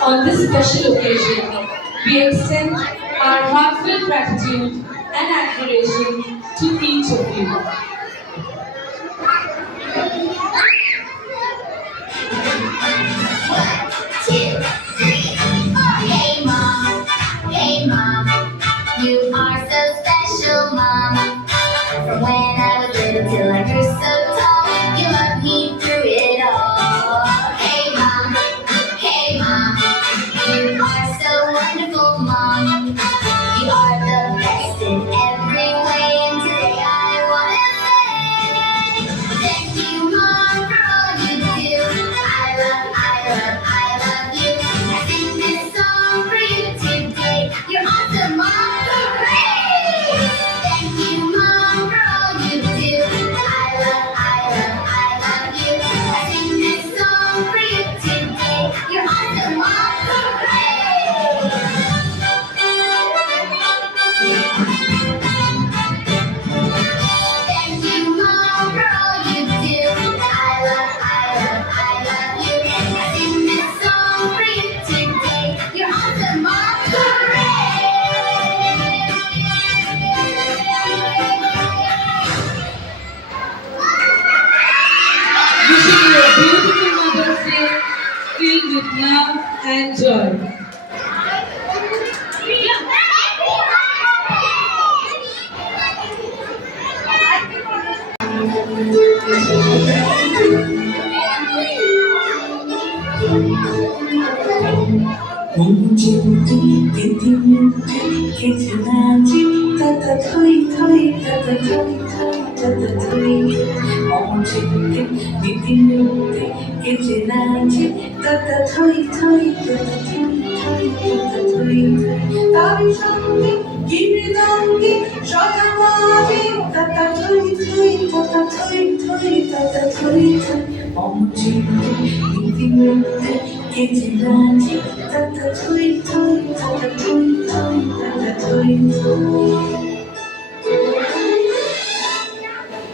On this special occasion, we extend our heartfelt gratitude and admiration to each of you. Hey mom, hey mom, you are so special, mom. From when I was little till I grew so tall, you loved me through it all. Hey mom, you are so wonderful, mom. You are the best in every way, and today I wanna say thank you, mom, for all you do. I love you. I sing this song for you today. You're awesome, mom. Hooray! Thank you, mom, for all you do. I love you. I sing this song for you today. You're awesome, mom. Hooray! Thank you, mom, for all you do. I love you. I sing this song for you today. You're awesome, mom. Hooray! Wishing you a beautiful Mother's Day filled with love and joy.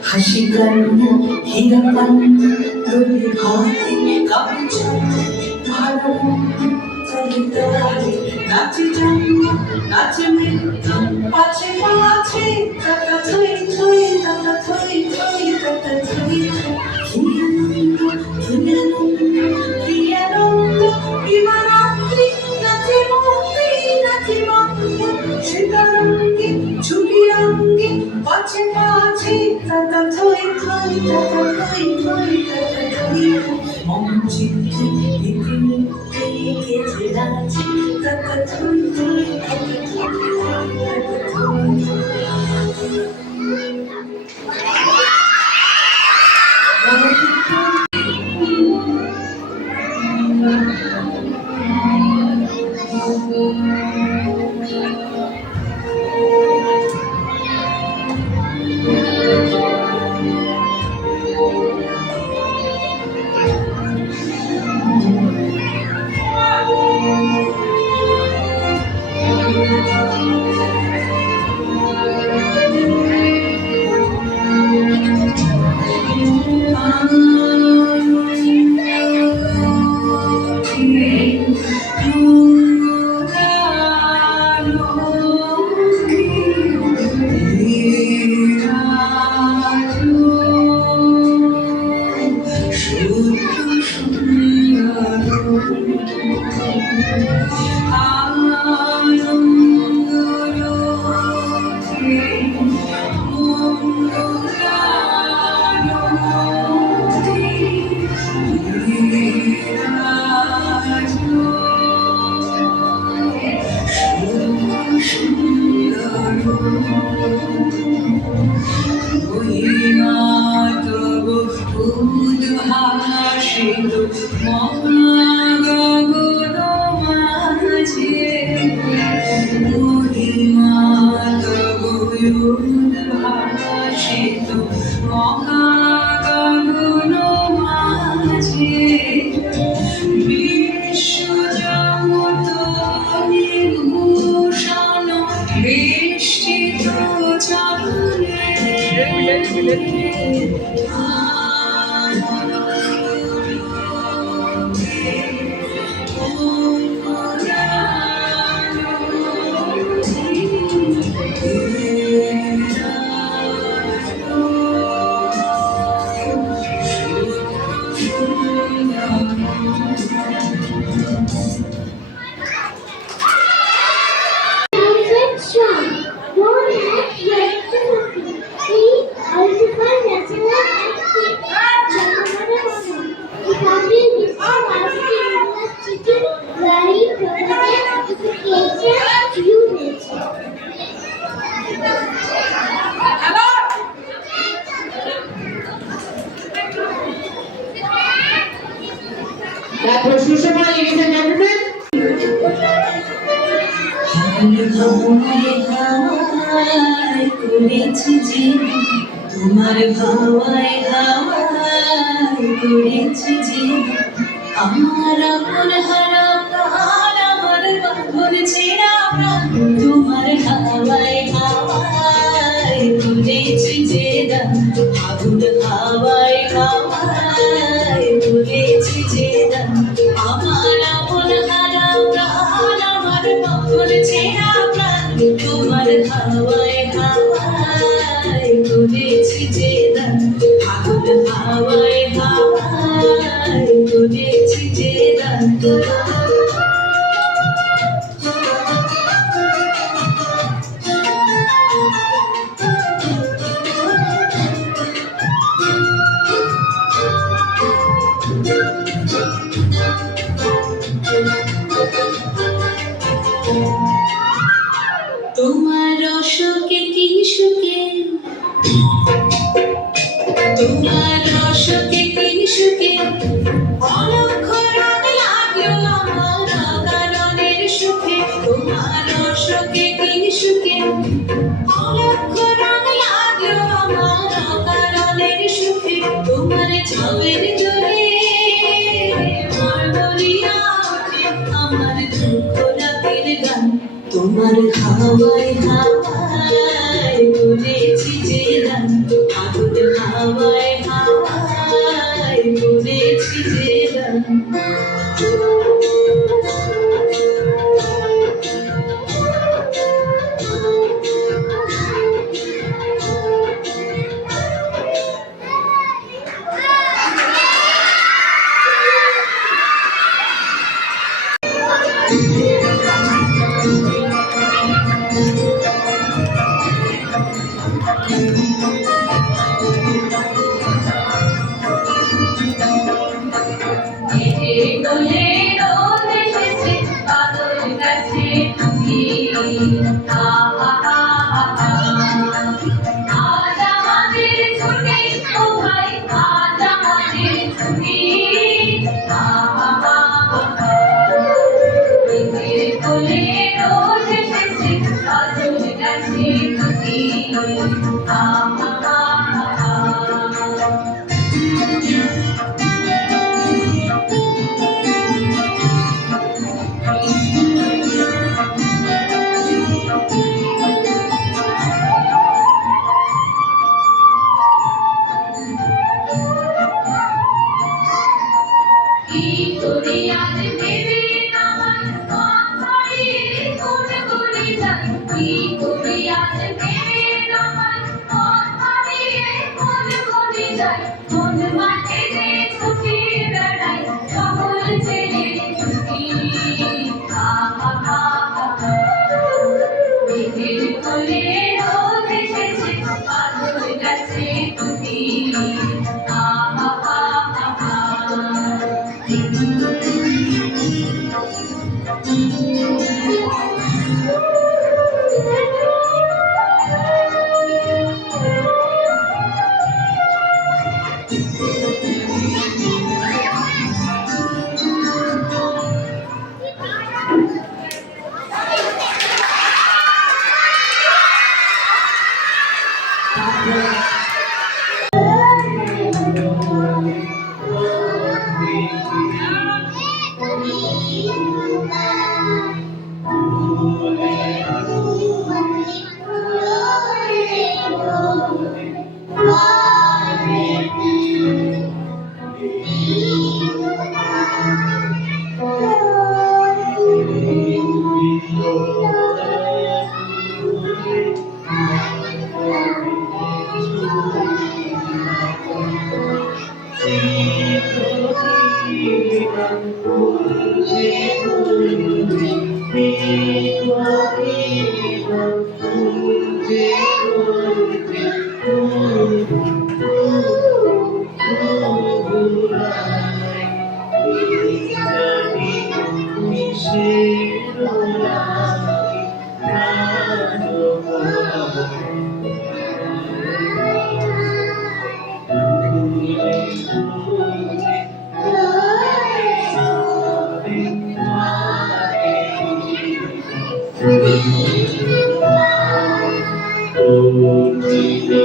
হাসিকান্না হীরাপান দোলে হাতে কাঁপছে ভালো চলে তারে নাচে জন্ম নাচে মৃত্যু পাছে পাছে তাতা থই থই তাতা থই থই তাতা থই থই কি আনন্দ বিমানান্তি নাচে মুক্তি সীতারঙ্গে ছুটি রঙ্গে পাছে পাছে তাতা থই থই তাতা থই থই তাতা থই মন চিত্তে ইতিমধ্যে গেছে নাচে তাতা থই থই তাতা That was Sushma, ladies and gentlemen. তোমার ভাওয়ায় হাওয়ায় করেছি যে আমার আপন হারা প্রাণ আমার বাঁধন ছেঁড়া প্রাণ তোমার হাওয়ায় হাওয়ায় করেছি যে দান আগুন হাওয়ায় হাওয়ায় করেছি যে দান আমার আপন হারা প্রাণ আমার বাঁধন ছেঁড়া প্রাণ তোমার হাওয়ায় হাওয়ায় করেছি যে দান আগুন হাওয়ায় হাওয়ায় করেছি যে দান তোমার রসকে কি সুখে তোমার রসকে কি সুখে অলক্ষ রং লাগলো আমার অকারণের সুখে তোমার রসকে কি সুখে অলক্ষ রং লাগলো আমার অকারণের সুখে তোমার ছাবের জলে মরমরিয়া ওঠে আমার দুঃখ রাতের গান তোমার হাওয়ায় হাওয়ায় করেছি যে দান আগুন হাওয়ায় হাওয়ায় করেছি যে দান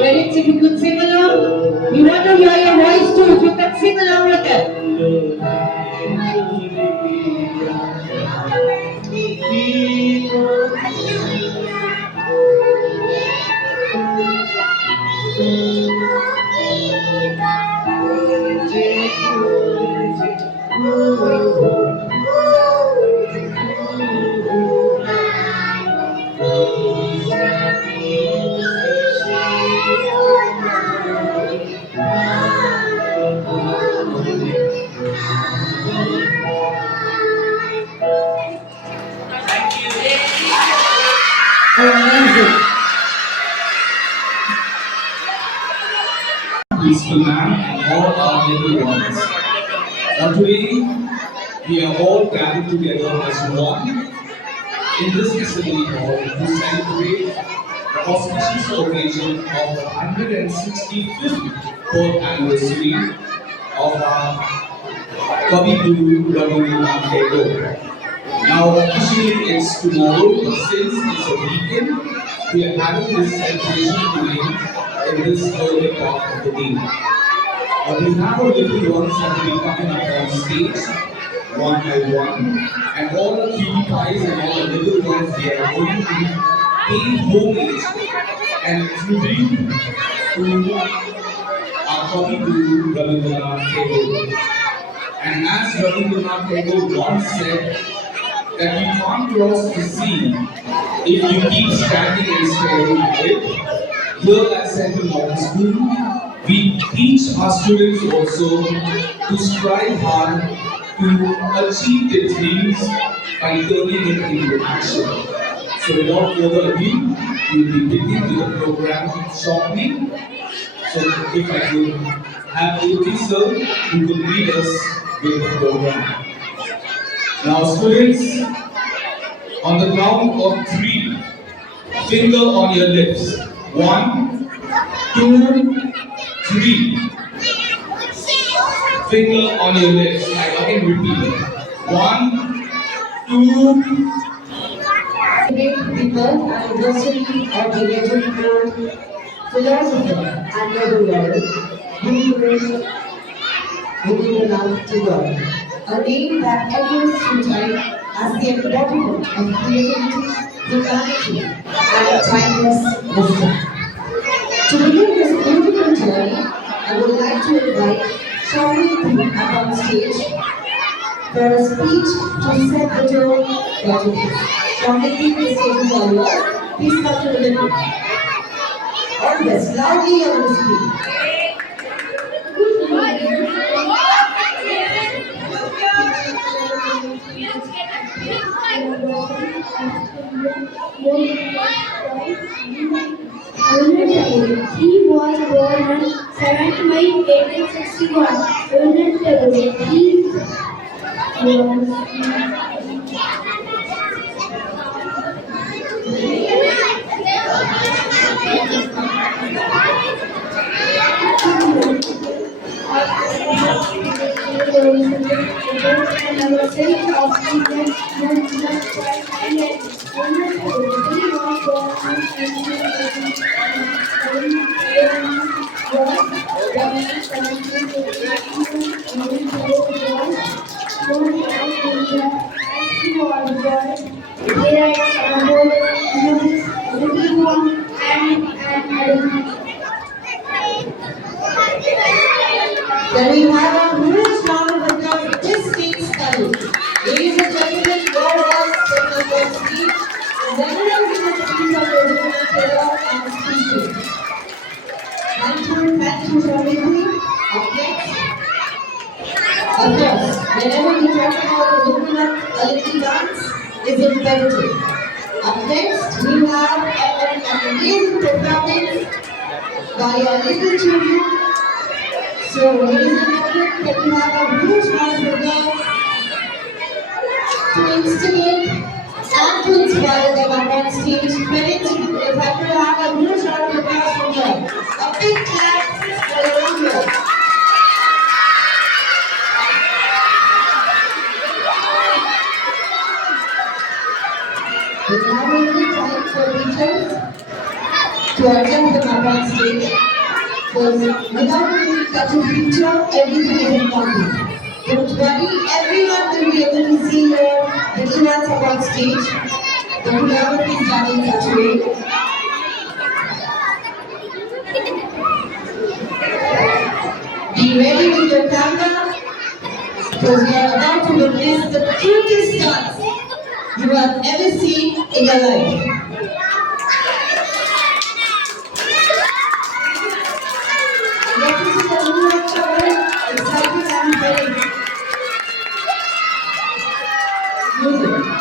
Parents, if you could sing along, we want to hear your voice too. If you can sing along with them. Amazing. Peaceful man and all our little ones. Now today, we are all gathered together as one in this assembly hall to celebrate the auspicious occasion of the 165th birth anniversary of our Kavi Guru Rabindranath Tagore. Now officially it's tomorrow, since it's a weekend, we are having this celebration today in this early part of the day. We have our little ones that will be coming up on stage one by one, and all the cutie pies and all the little ones, they are going to pay homage and tribute to our Kavi Guru Rabindranath Tagore. And as Rabindranath Tagore once said, that you can't cross the sea if you keep standing and staring at it. Here at Central Modern School, we teach our students also to strive hard to achieve their dreams by turning it into action. So without further ado, we will be beginning with the program shortly. So if I could have Jyoti sir, who will lead us with the program. Now students, on the count of 3, finger on your lips. 1, 2, 3. Finger on your lips. I again repeat. 1, 2. Celebrate the birth anniversary of the legend philosopher, and Nobel laureate, Rabindranath Tagore, a name that echoes through time as the embodiment of creativity, humanity, and timeless wisdom. To begin this beautiful journey, I would like to invite Charlie up on stage for a speech to set the tone for today. Charlie, the stage is all yours. Please come to the middle. All the best. Loudly on the speak. He was born on 7th May 1861. Rabindranath Tagore. He Then we have a huge round of applause for this speech study. Ladies and gentlemen, your host, Dr. Speech, recognizing the speech of Rabindranath Tagore and speaking. Thank you, Shraviti. Up next, of course, whenever we talk about Rabindranath, a little dance is imperative. Up next, we have an amazing performance by our little children. So, ladies and gentlemen, can we have a huge round of applause to instigate and to inspire them up on stage? Parents, if I could have a huge round of applause from them. A big clap for the Rangers. We have only time for teachers to attend them up on stage. Because without really touching picture, everything is incomplete. Don't worry, everyone will be able to see your little ones up on stage. The choreography is done in such a way. Be ready with your camera, because we are about to witness the cutest dance you have ever seen in your life. Excited and ready. Music.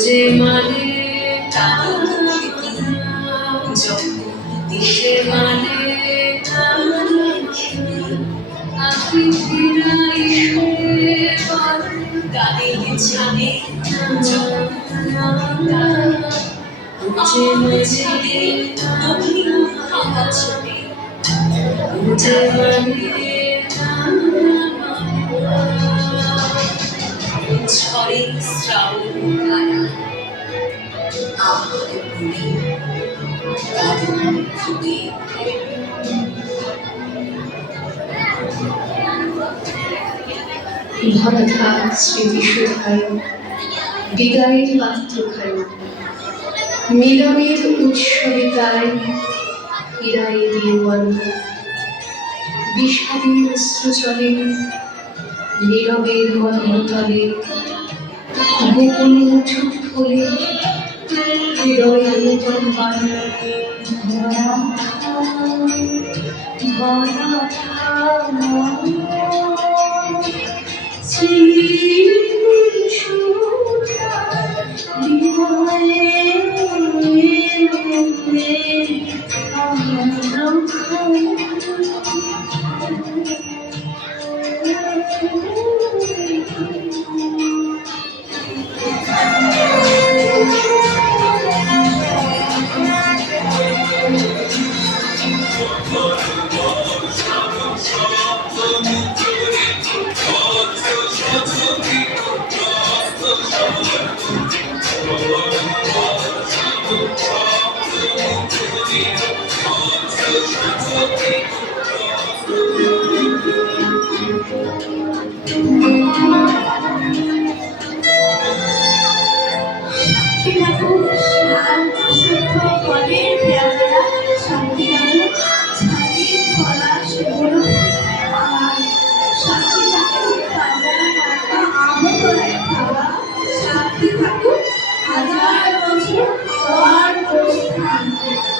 मुझे माने যে মেঝে গভীর আকাশে যে ঝড়ে শ্রাবণ গায়া আমাদের পুরী খুবই ভরাধা স্মৃতি শুধায় বিদায়ের পাত্র খায় মিলনের উৎসবে তাই হীরায় দিয়ে বন্ধ বিষাদের অশ্রু চলে নীরবের মর্মতলে গোপন উঠুক ফলে হৃদয় নূতন পায়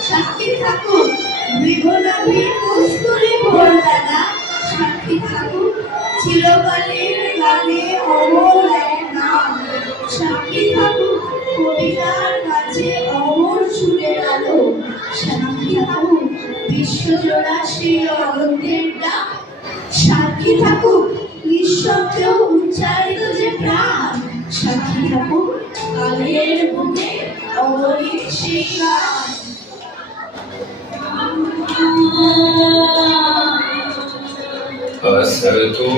সাক্ষী থাকুক মৃগনাভীর কস্তুরী ভোরবেলা, সাক্ষী থাকুক চিরকালের গানে অমর এক নাম, সাক্ষী থাকুক কবিতার কাছে অমর সুরের আলো, সাক্ষী থাকুক বিশ্বজোড়া সেই অনন্তের ডাক, সাক্ষী থাকুক নিঃশব্দ উচ্চারিত যে প্রাণ, সাক্ষী থাকুক কালের বুকে অমরিত সেই গান। असतो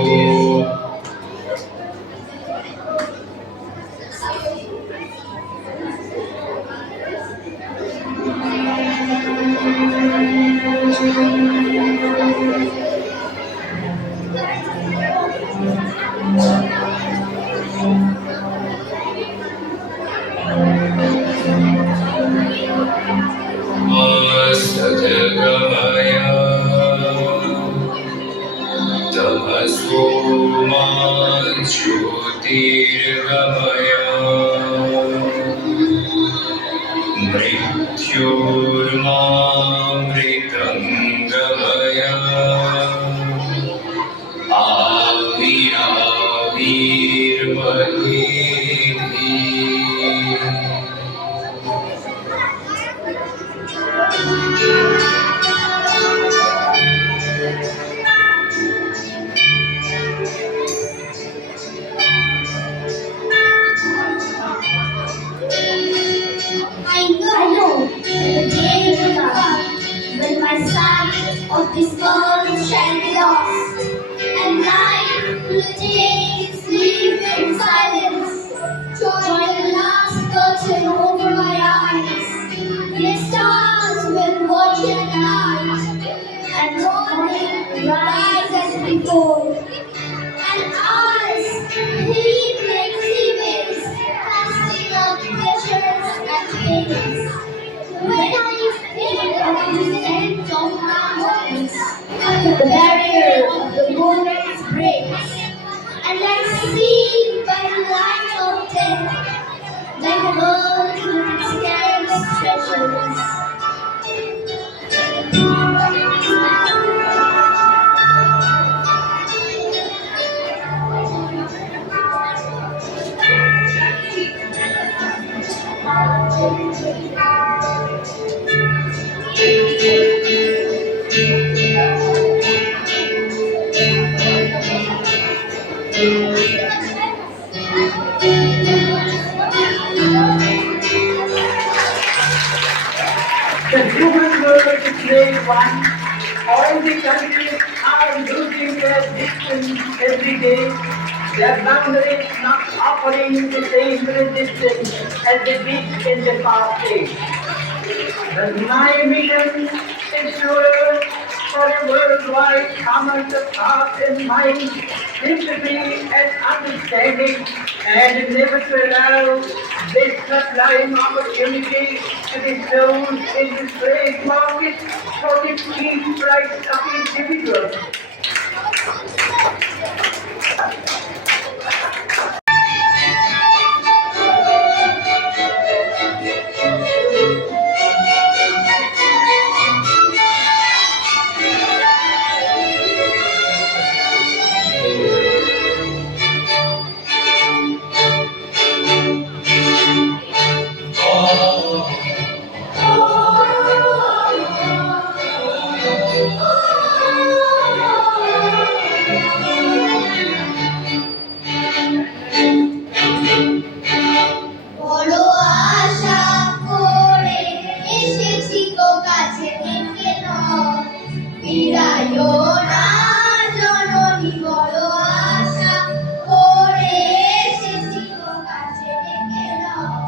सद्गमय तमसो मा ज्योतिर्गमय मृत्युर्मामृतङ्गमय आविराविर्महेधि I know the day will come when my sight of this world shall be lost, and life will take its leave in silence. Joy will last curtain over my eyes. Yet stars will watch at night, and morning rise as before. And eyes heat like seawaves, casting out pleasures and pains. When I think of this end of my moments, the barrier of the moments breaks, and I see by the light of death, like a world with its careless treasures. grade 1, all the countries are losing their distance every day. Their boundaries not offering the same resistance as they did in the past age. But my mission is to work for a worldwide commerce of heart and mind, sympathy and understanding, and never to allow this sublime opportunity to be sold in the slave market for the cheap price of individuals. বড় আশা করে এসেছি তো কাছে থেকে নয়, ফিরাইও না জননী। বড় আশা করে এসেছি তো কাছে থেকে নয়।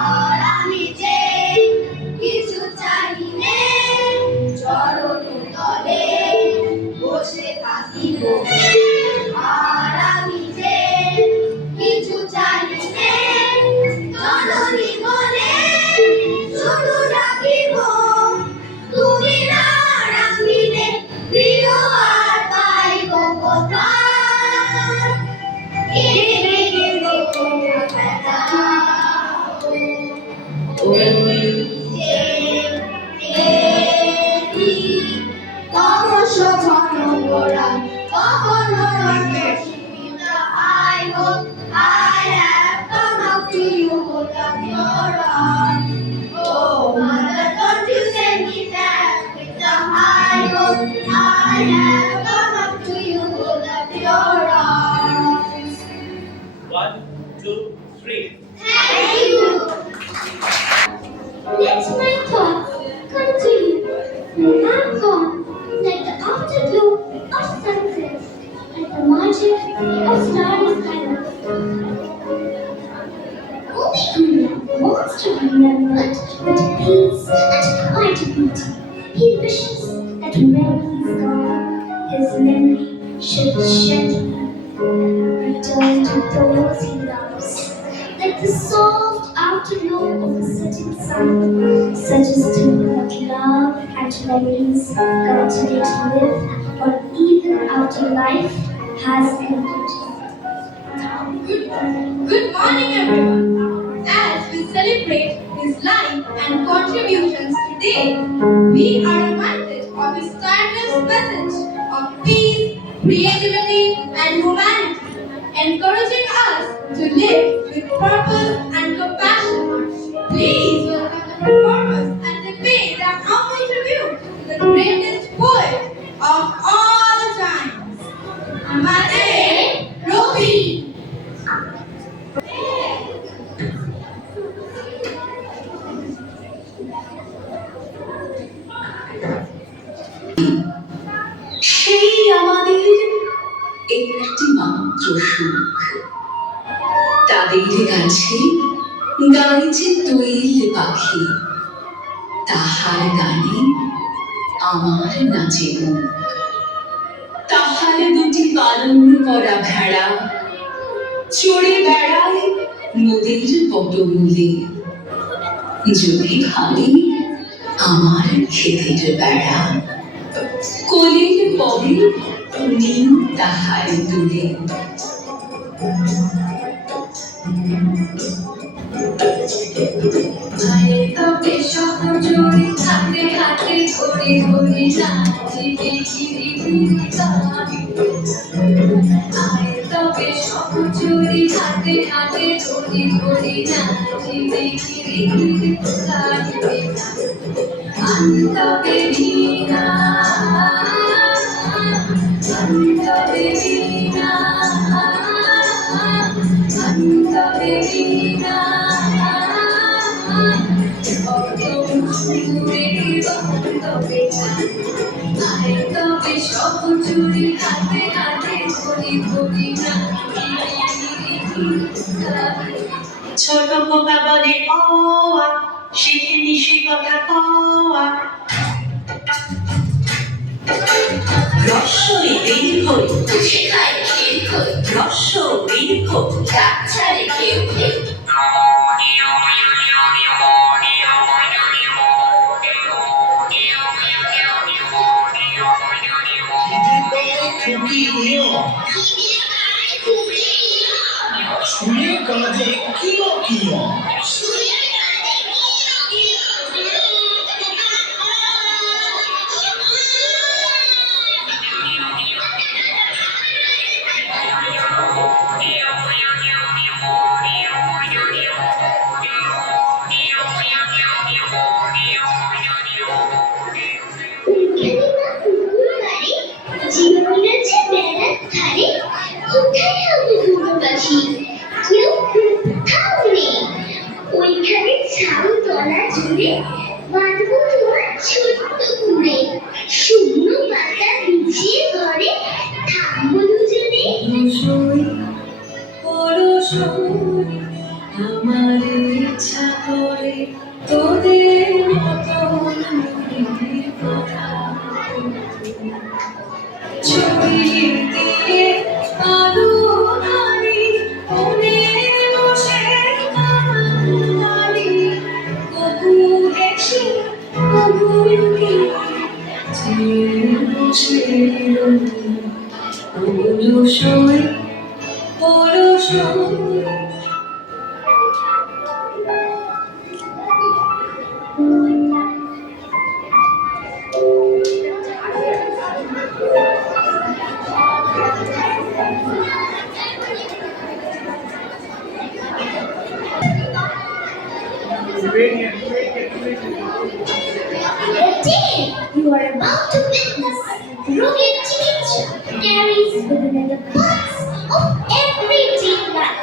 আর আমি যে কিছু চাই নে, চরণ তলে বসে থাকিব। আর আমি যে কিছু চাই নে, জননী বলে শুধু ডাকিব। তুমি না ডাকিলে প্রিয় আর পাইব কোথায়? কেঁদে কেঁদে তোমরা বেড়াও। ক্রমশ ঘন গোড়া কখনো রসসীমিতা I hope I have come up to you with a pure heart. Oh, mother, don't you send me back with the high hope. I have come up to you with a pure heart. 1, 2, 3. Thank you. Let my thoughts come to you when I'm gone, like the afterglow of sunset at the margin of starry skyline. Only Kriya wants to be remembered with peace and quiet beauty. He wishes that when he's gone, his memory should gently return to those he loves, like the soft afterglow of a setting sun, suggesting that love and memories continue to live on even after life has ended. Good morning, everyone. As we celebrate his life and contributions today, we are reminded of his timeless message of peace, creativity, and humanity, encouraging us to live with purpose and compassion. Please welcome the performers and they pay their humble tribute to the greatest poet of all times, Amade Robi. সেই আমাদের একটি মাত্র সুখ, তাদের কাছে গাইছে দোয়েল পাখি, তাহার গানে আমার নাচে মুখ। তাহার দুটি পালন করা ভেড়া চড়ে বেড়ায় নদীর পটমূলে। যদি ভাঙে আমার ক্ষেতের বেড়া, কোলের পরে নিন তাহার তুলে। মায়ের তবে শহর জোরে হাতে হাতে ধরে ধরে নাচিবে ঘিরি ঘিরি গাড়ি। মায়ের তবে শহর জোরে হাতে হাতে ধরে ধরে নাচিবে ঘিরি ঘিরি গাড়িবে। আন্তবে বিনা আন্তবে বিনা আন্তবে বিনা ছোট খোকা বলে ও শিখে নিশি কথা কওয়া। রস্বই দীর্ঘই শেখায় দীর্ঘ রস্ব দীর্ঘ ডাক ছাড়ে কেউ কেউ। শুনে কাজে কিয় কিয় ওইখানে ছাউ তলা জুড়ে বাঁধবো তোমার ছোট্ট কুড়ে, শুকনো পাতা বিছিয়ে ঘরে থাকবো দুজনে। আমার ইচ্ছা করে তোদের মতন ছড়িয়ে দিয়ে আলো আনি কোণে বসে কালি কবু হেসে কবু বসে অলসই অলসই। Today, you are about to witness rugged nature carries within it the parts of everyday life.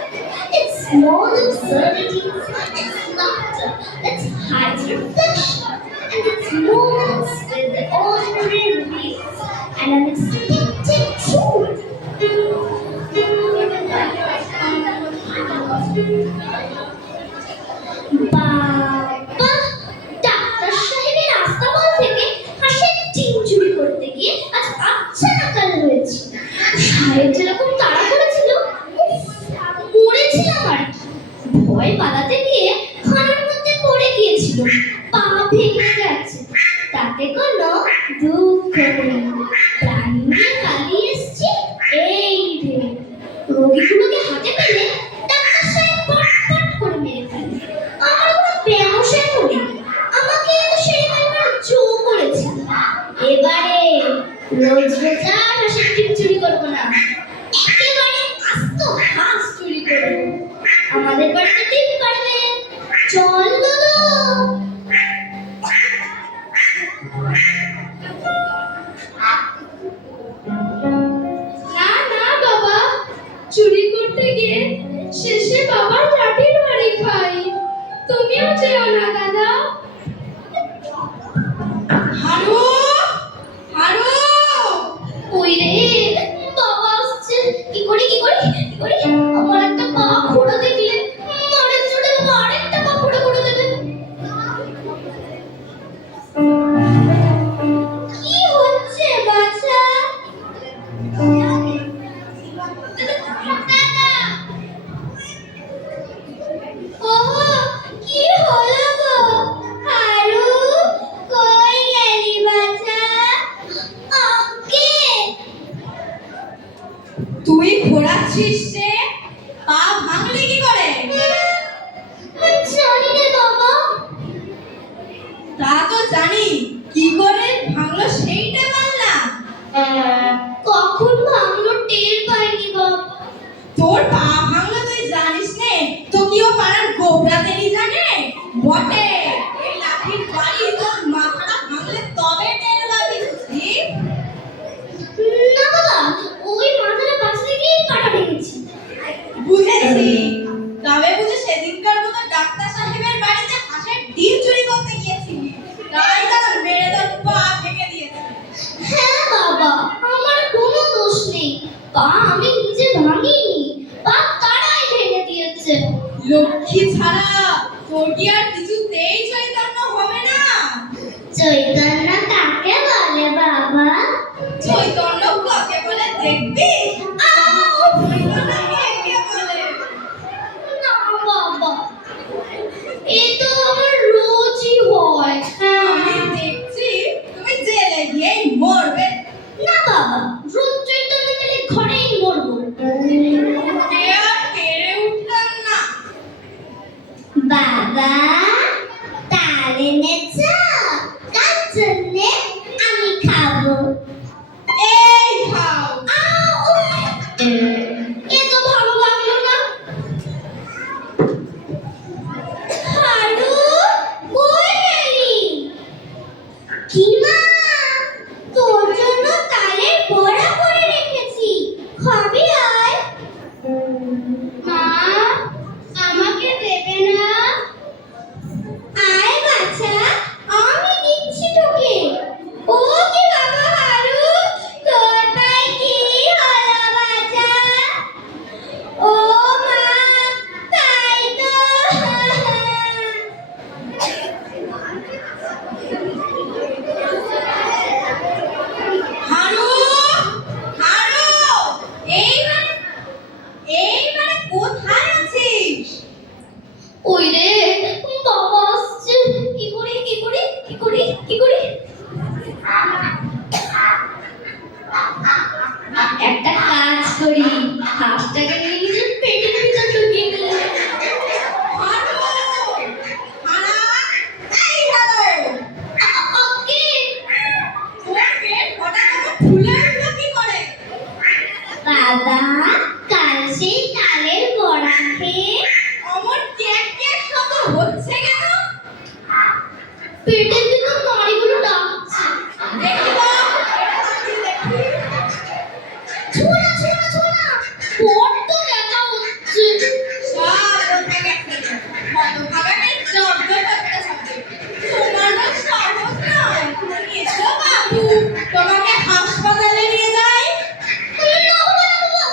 Its small absurdities, its laughter, its height reflection, and its moments with the ordinary reveals and unexpected truth. বাবা, doctor সাহেবের আস্তাবল থেকে হাঁসের ডিম চুরি করতে গিয়ে আজ আচ্ছা নাকাল হয়েছে। সাহেব যেরকম তাড়া করেছিল, উফ, মরেছিলাম আর কি। ভয় পালাতে গিয়ে খানার মধ্যে পড়ে গিয়েছিল, পা ভেঙে গেছে। তাতে কোনো দুঃখ নেই, প্রাণ নিয়ে পালিয়ে এসছি এই ভেবে। রোগীগুলোকে হাতে পেলে ডাক্তার সাহেব পট করে মেরে ফেলে। আমার কোনো ব্যবসায় করি, আমাকে এত সেরে ফেলবার জো করেছে। এবারে রোজ রোজ আর হাঁসের ডিম চুরি করবো না, একেবারে আস্ত হাঁস চুরি করবো। আমাদের বাড়িতে ডিম পারবে, চল দাদা। না না বাবা, চুরি করতে গিয়ে শেষে বাবার লাঠির বাড়ি খাই। তুমিও যেও না দাদা। হারু, হারু, ওই রে, বাবা আসছে। কি করি আমার একটা পা খোড়া দেখলে মারের জোরে বাবা আরেকটা পা খোড়া করে দেবে। কি আর কিছুতেই চৈতন্য হবে না? চৈতন্য কাকে বলে বাবা? চৈতন্য কাকে বলে দেখবি? চৈতন্য কাকে বলে? না বাবা, এ তো আমার রোজই হয়। আমি দেখছি তুমি জেলে গিয়েই মরবে। না বাবা, রোজ চৈতন্য পেলে ঘরেই মরবো। কে আর পেরে উঠলাম না। বাবা, তাল এনেছ? কার জন্যে? আমি খাবো। এই খাও। এ তো ভালো লাগলো না। হারু, কই গেলি? কি মা, তোর জন্য তালের বড়া করে রেখেছি, খাবি আয়? মা, আমাকে দেবে না? আয় বাছা, আমি দিচ্ছি তোকে। ও কি বাবা হারু, তোর পায়ে কি হলো বাছা? ও মা, তাই তো। হারু, হারু, এইবারে কোথায় আছিস? ওই রে, বাবা আসছে। কি করি কি করি কি করি কি করি? একটা কাজ করি, হাঁসটাকে নিয়ে নিজের পেটের ভিতর ঢুকিয়ে দিই। হারু, হারা, এই হারু, ওকে তোর পেট হঠাৎ এমন ফুলে উঠলো কি করে? বাবা, কাল সেই তালের বড়া খেয়ে অমন ক্যাক ক্যাক শব্দ হচ্ছে কেন? পেটের ভিতর নাড়িগুলো ডাকছে। দেখি তো, দেখি। ছোনা ছোনা ছোনা, বড্ড ব্যথা হচ্ছে। সব বলতে গেছে। হতভাগাকে জব্দ করতে হবে। তোমারও সাহস নয়। এসো বাবু, তোমাকে হাসপাতালে নিয়ে যাই। না বাবা, না বাবা,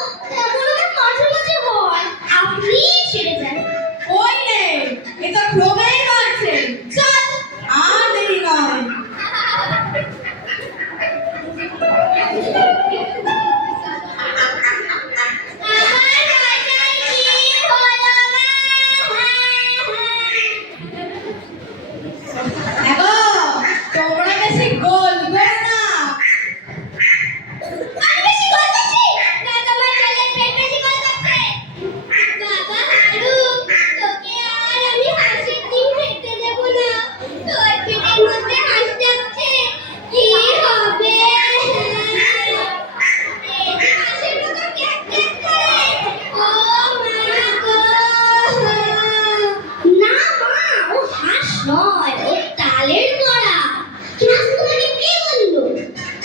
এমন আমার মাঝে মাঝে হয়। আপনি ছেড়ে যান। ওই রে, এ তো ক্রমেই বাড়ছে। চল, আর দেরি নয়। আমার বাসায় কি হলো না? দেখো, তোমরা বেশি গোল করো না। আমি বেশি গোল করছি না, তোমার ছেলের পেট বেশি গোল করছে। বাবা হারু, তোকে আর আমি হাসির ডিম খেতে দেব না। তোর পেটের মধ্যে হাঁস যাচ্ছে, কি হবে? এই যে হাঁসের মতো ক্যাক ক্যাক করে। ও মা গো! না মা, ও হাঁস নয়, ও তালের বড়া। হাঁস তোমাকে কে বললো?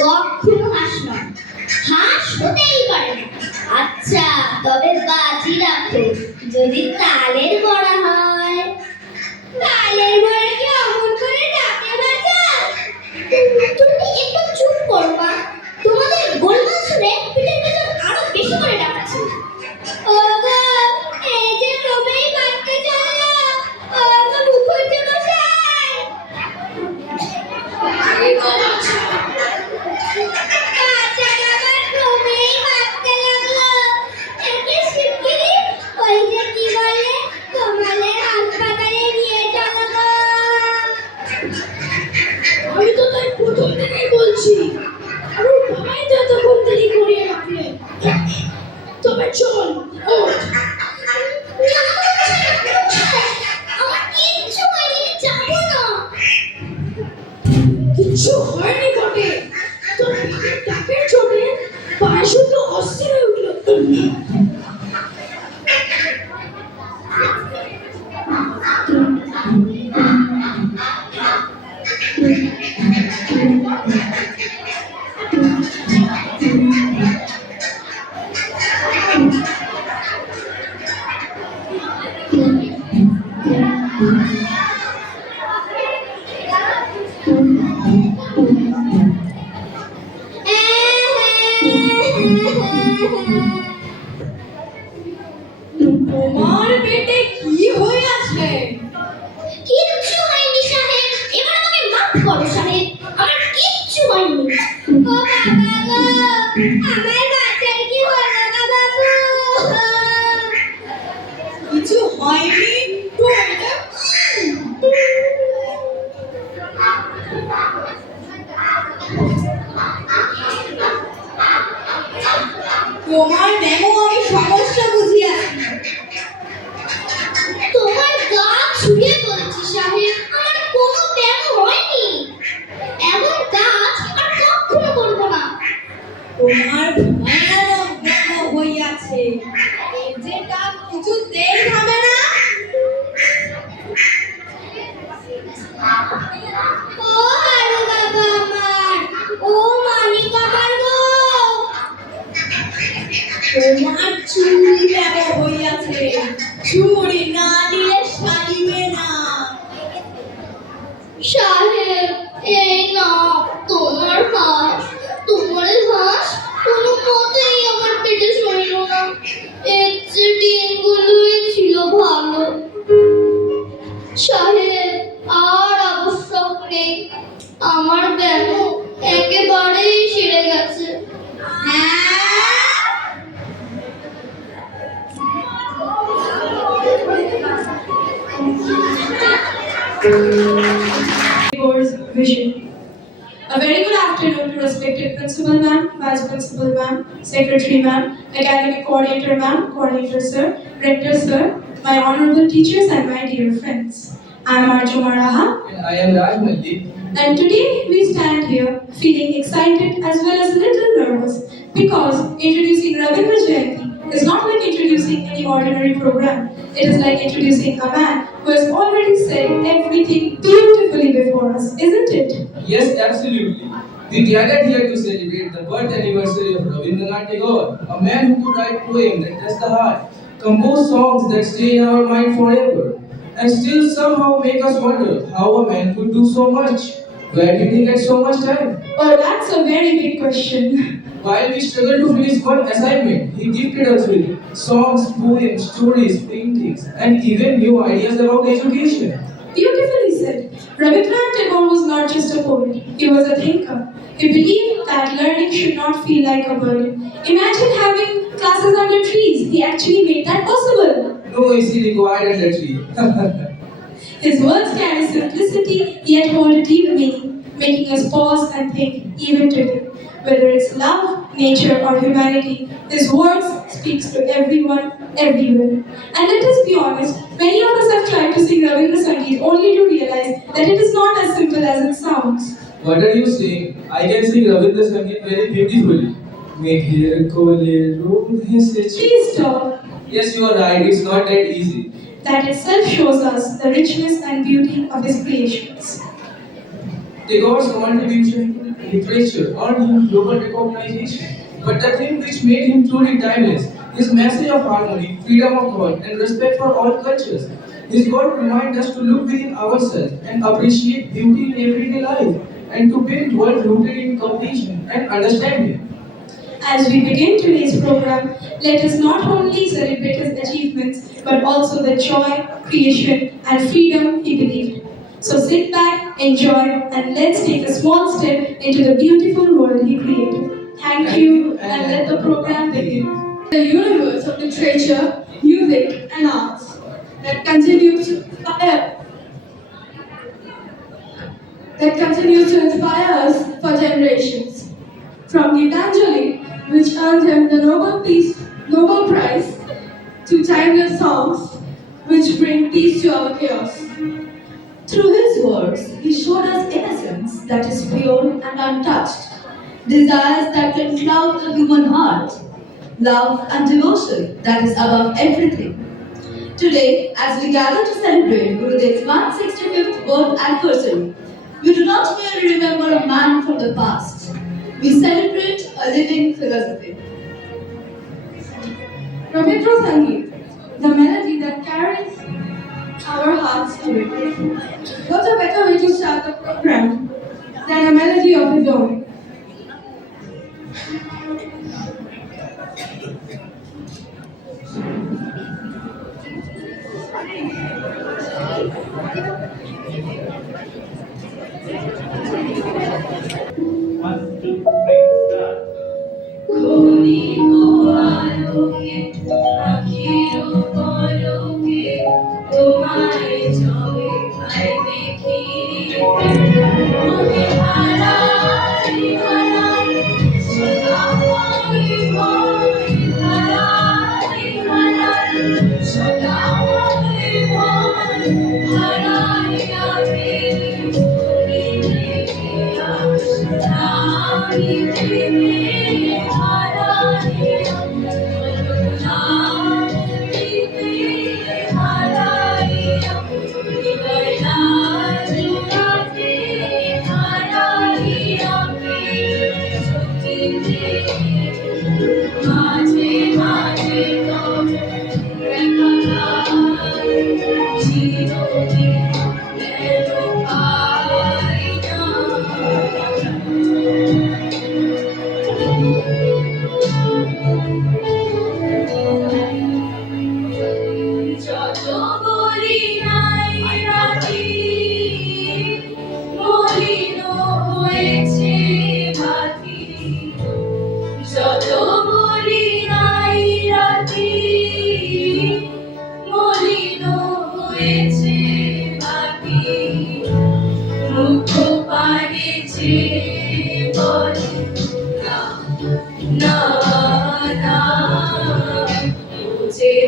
কখনো হাঁস নয়, হাঁস হতেই পারে না। আচ্ছা, তবে বাজি রাখো, যদি তালের বড়া হয়। তালের বড়া কি অমন করে ডাকে বাজা? তুমি একটু চুপ করো মা, তোমাদের গোলমাল শুনে পেটের ভেতর আরো বেশি করে ডাকছে। ওগো, এই যে ক্রমেই বাড়তে চলো। ওগো মুখুজ্জে মশাই, বাচ্চা আমার ক্রমেই বাড়তে লাগলো। একে শিগগিরই ওই যে কি বলে, তোমাদের হাসপাতালে নিয়ে চলো গো। আমি তো তাই প্রথম থেকেই বলছি, আমার বাবাই তো এতক্ষণ দেরি করিয়ে রাখলে। তবে চল, ওঠ। আমার কিচ্ছু হয়নি, যাবো না। কিচ্ছু হয়নি বটে, তোর পেটের টাকের চোটে পায়ে শুদ্ধ অস্থির হয়ে উঠলো। তোমার পেটে কি হয়ে আছে? আমার বাচ্চার কি হলো গো বাবু? কিছু হয়নি তো এটা তোমার মেমো আমি সমস্যা বুঝিয়াছি। তোমার গা ছুঁয়ে বলছি সাহেব, আমার কোনো ব্যায়াম হয়নি। এমন কাজ আর কখনো করবো না। তোমার ভয়ানক মেমো হইয়াছে, এর যে কাজ কিছুতেই হবে না। ও হারু বাবা আমার, ও মানিক আমার গো। তোমার চুরি মেমো হইয়াছে, চুরি না দিলে সারিবে না। সাহেব, এই না তোমার হাঁস। তোমার হাঁস কোনো মতেই আমার পেটে সইল না। এর যে ডিমগুলোই ছিল ভালো। সাহেব, আর আবশ্যক নেই। আমার ব্যামো একেবারেই সেরে গেছে। Board's vision. A very good afternoon to respected Principal Ma'am, Vice Principal Ma'am, Secretary Ma'am, Academic Coordinator Ma'am, Coordinator Sir, Rector Sir, my honorable teachers and my dear friends. I am Arju Maraha, And I am Raj Malik. and today we stand here feeling excited as well as a little nervous because introducing Ravindra Jayanti is not like introducing any ordinary program. It is like introducing a man who has already said everything beautifully before us, isn't it? Yes, absolutely. We gathered here to celebrate the birth anniversary of Rabindranath Tagore, a man who could write poems that touch the heart, compose songs that stay in our mind forever, and still somehow make us wonder how a man could do so much. Where did he get so much time? Oh, that's a very big question. While we struggled to finish one assignment, he gifted us with songs, poems, stories, paintings, and even new ideas about education. Beautifully said. Rabindranath Tagore was not just a poet, he was a thinker. He believed that learning should not feel like a burden. Imagine having classes under trees. He actually made that possible. No AC required at the tree. His words carry simplicity yet hold a deep meaning, making us pause and think even today. Whether it's love, nature, or humanity, his words speaks to everyone, everywhere. And let us be honest, many of us have tried to sing Ravindra Sangeet only to realize that it is not as simple as it sounds. What are you saying? I can sing Ravindra Sangeet very beautifully. Meghir kole rodhe se Please stop. Yes, you are right. It's not that easy. That itself shows us the richness and beauty of his creations. Tagore's contribution to literature earned him global recognition. But the thing which made him truly timeless, his message of harmony, freedom of thought, and respect for all cultures. His work reminds us to look within ourselves and appreciate beauty in everyday life, and to build world rooted in compassion and understanding. As we begin today's program, let us not only celebrate his achievements, but also the joy, creation, and freedom he believed. So sit back, enjoy, and let's take a small step into the beautiful world he created. Thank you, and let the program begin. The universe of literature, music, and arts that continues to inspire us for generations. From Gitanjali, which earned him the Nobel Prize, to timeless songs which bring peace to our chaos. Through his words, he showed us innocence that is pure and untouched, desires that can cloud the human heart, love and devotion that is above everything. Today, as we gather to celebrate Gurudev's 165th birth anniversary, we do not merely remember a man from the past, we celebrate a living philosophy. Ravindra Sangeet, the melody that carries our hearts away. What a better way to start the program than a melody of his own. One, two, three, start.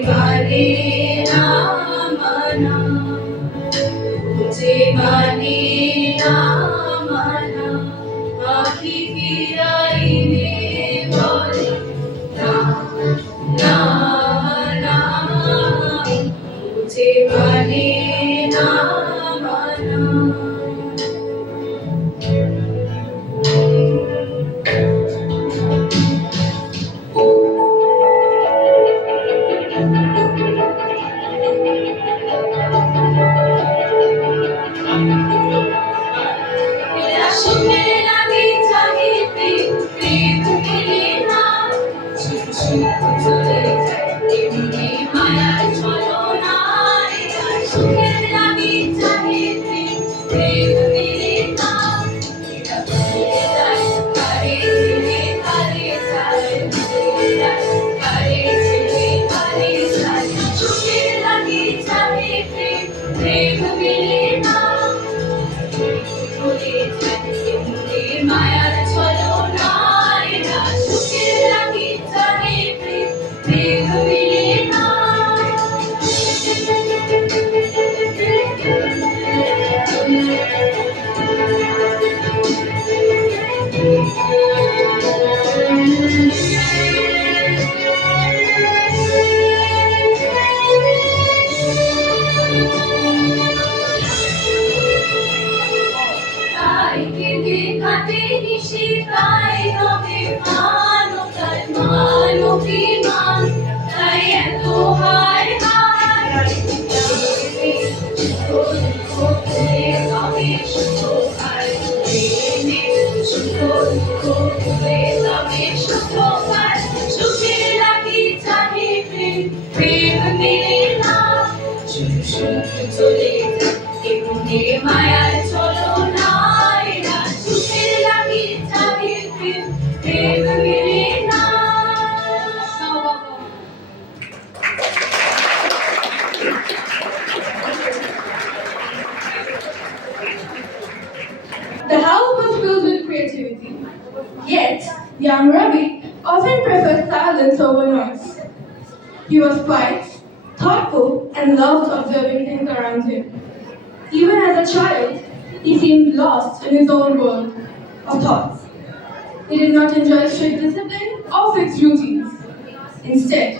माने ना मना तुझे माने ना मना आँखी फिराईने बोले ना ना ना तुझे माने ना मना मेरा सुनने लगी चाहती प्रेम मिले ना छुप छुप चले जाए मुझे माया चलो ना मेरा सुनने लगी चाहती प्रेम मिले ना मेरा चले जाए करे चले करे जाए सुनने लगी चाहती प्रेम मिले ना मायार চলো না এটা সুখের লাগি চাহে প্রেম মিলে না তাই কেঁদে কাটে নিশি তাই রবে মানবী মান তাই এত হায় হায় সুখের লাগি চাহে প্রেম মিলে না চলে এমনি মায়ার চলো না এরা সুখের লাগি চাহে প্রেম মিলে না The house was filled with creativity. Yet, young Ravi often preferred silence over noise. He was quiet, thoughtful, and loved observing things around him. Even as a child, he seemed lost in his own world of thoughts. He did not enjoy strict discipline or fixed routines. Instead,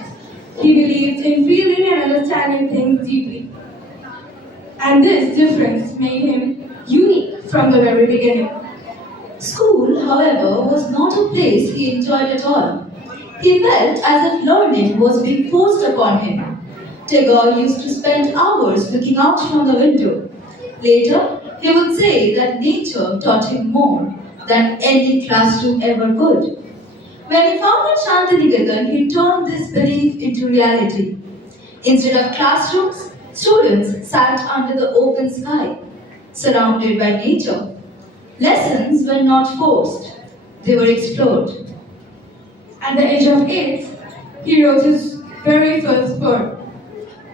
he believed in feeling and understanding things deeply. And this difference made him unique from the very beginning. School, however, was not a place he enjoyed at all. He felt as if learning was being forced upon him. Tagore used to spend hours looking out from the window. Later, he would say that nature taught him more than any classroom ever could. When he founded Shantiniketan, he turned this belief into reality. Instead of classrooms, students sat under the open sky, surrounded by nature. Lessons were not forced, they were explored. At the age of 8, he wrote his very first poem.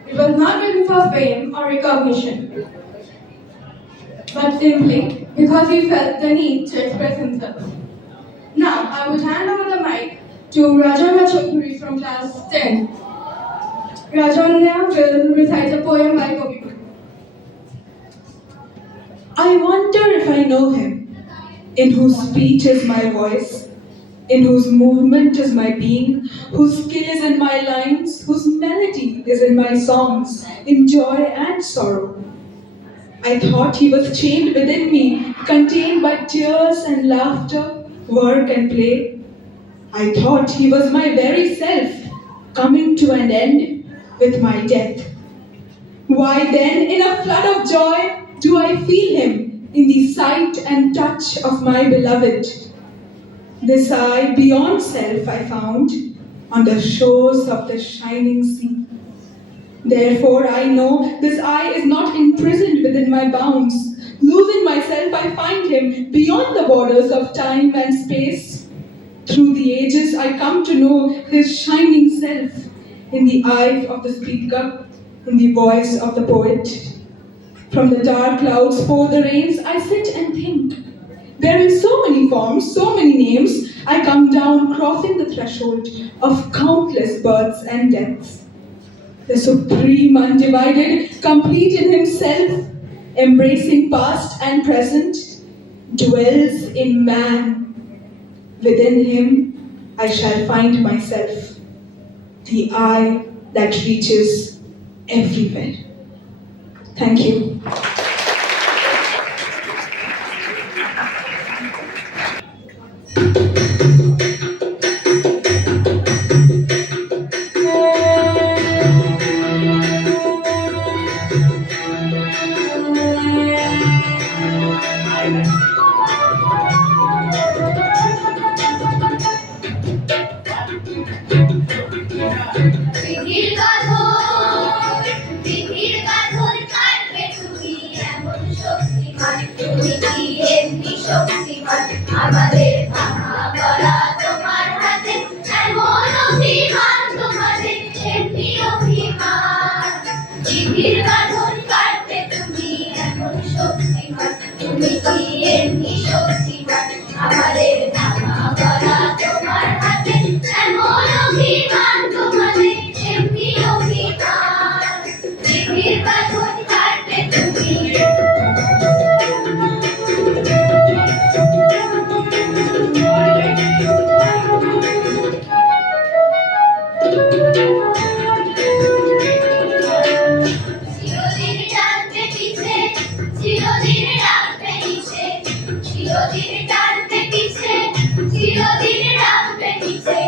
It was not written for fame or recognition, but simply because he felt the need to express himself. Now, I would hand over the mic to Rajana Chokuri from class 10. Rajana will recite a poem by Kobi. I wonder if I know him, in whose speech is my voice, in whose movement is my being, whose skill is in my lines, whose melody is in my songs, in joy and sorrow. I thought he was chained within me, contained by tears and laughter, work and play. I thought he was my very self, coming to an end with my death. Why then, in a flood of joy, do I feel him in the sight and touch of my beloved? This I, beyond self, I found on the shores of the shining sea. Therefore, I know this I is not imprisoned within my bounds. Losing myself, I find him beyond the borders of time and space. Through the ages, I come to know his shining self in the eye of the speaker, in the voice of the poet. From the dark clouds pour the rains, I sit and think. There in so many forms, so many names, I come down crossing the threshold of countless births and deaths. the supreme, undivided, complete in himself, embracing past and present, dwells in man. Within him I shall find myself, the eye that reaches everywhere. Thank you. পৃথিবীর বাঁধন, পৃথিবীর বাঁধন কাটবে তুমি এমন শক্তিমান, তুমি কি এমনি শক্তিমান, আমাদের ভাঙা গলা তোমার হাতে, এমন অভিমান তোমাদের এমনি অভিমান। পৃথিবীর বাঁধন কাটবে তুমি এমন শক্তিমান, তুমি কি এমনি শক্তিমান, আমাদের ভাঙা গলা তোমার হাতে, এমন অভিমান তোমাদের এমনি অভিমান। পৃথিবীর বাঁধন কাটবে তুমি। চিরদিন টানবে পিছে, চিরদিন রাখবে নিচে, চিরদিন টানবে পিছে, চিরদিন রাখবে নিচে,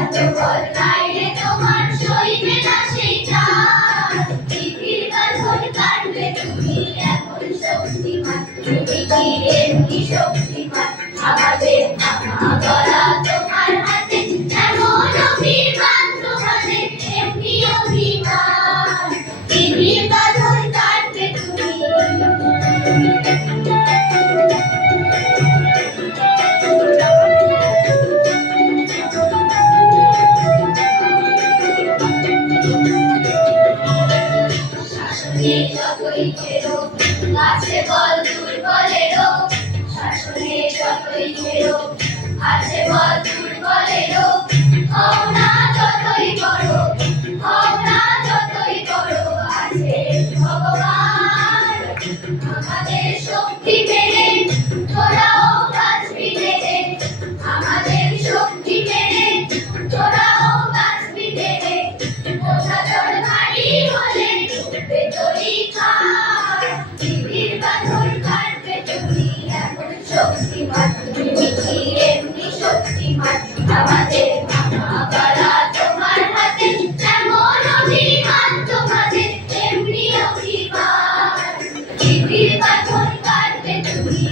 এত বল নাই রে তোমার সইবে না সেই টান। পৃথিবীর বাঁধন কাটবে তুমি এমন শক্তিমান, তুমি কি এমনি শক্তিমান, আমাদের ভাঙা গলা তোমার হাতে, এমন অভিমান তোমাদের এমনি অভিমান। পৃথিবীর বাঁধন কাটবে তুমি। শাসনে যতই ঘেরো, আছে বল দুর্বলেরও, শাসনে যতই ঘেরো, আছে বল দুর্বলেরও, হও না যতই বড়, হও না যতই বড়, আছে ভগবান। আমাদের শক্তি মেরে তোরাও বাঁচবি মেরে, আমাদের শক্তি মেরে তোরাও বাঁচবি মেরে, বোঝা তোর ভারী হলে ভেতরি খায়। পৃথিবীর বাঁধন কাটবে তুমি এমন শক্তিমান, তুমি কি এমনি শক্তিমান, আমাদের ভাঙা গলা তোমার হাতে, এমন অভিমান তোমাদের এমনি অভিমান। পৃথিবীর বাঁধন কাটবে তুমি।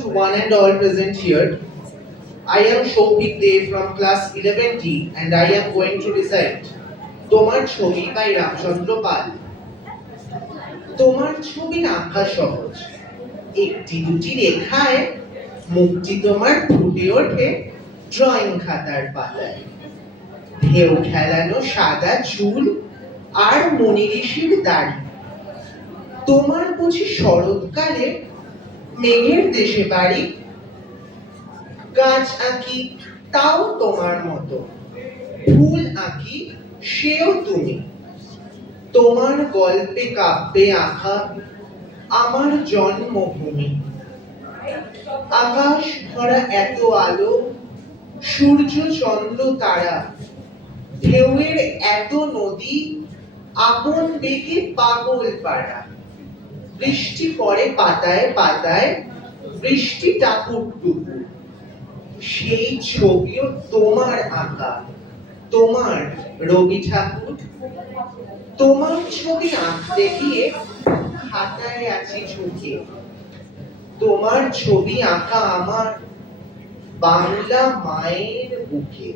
To one and all present here, I am Shobhik Dev from class 11D and I am going to recite Tomar Chhobi by Ramchandra Pal. তোমার ছবি আঁকা সহজ, একটি দুটি রেখায় মুখটি তোমার ফুটে ওঠে ড্রয়িং খাতার পাতায়। ঢেউ খেলানো সাদা চুল আর মনিঋষির দাড়ি, তোমার বুঝি শরৎকালে মেঘের দেশে বাড়ি। গাছ আঁকি তাও তোমার মতো, ফুল আঁকি সেও তুমি, তোমার গল্পে কাব্যে আঁকা আমার জন্মভূমি। আকাশ ভরা এত আলো, সূর্য চন্দ্র তারা, ঢেউয়ের এত নদী, আপন বেগে পাগল পাড়া। বৃষ্টি পড়ে পাতায় পাতায়, বৃষ্টি টাপুর টুকু, সেই ছবিও তোমার আঁকা, তোমার রবি ঠাকুর। তোমার ছবি আঁকতে গিয়ে খাতায় আছি ঝুঁকে, তোমার ছবি আঁকা আমার বাংলা মায়ের বুকে।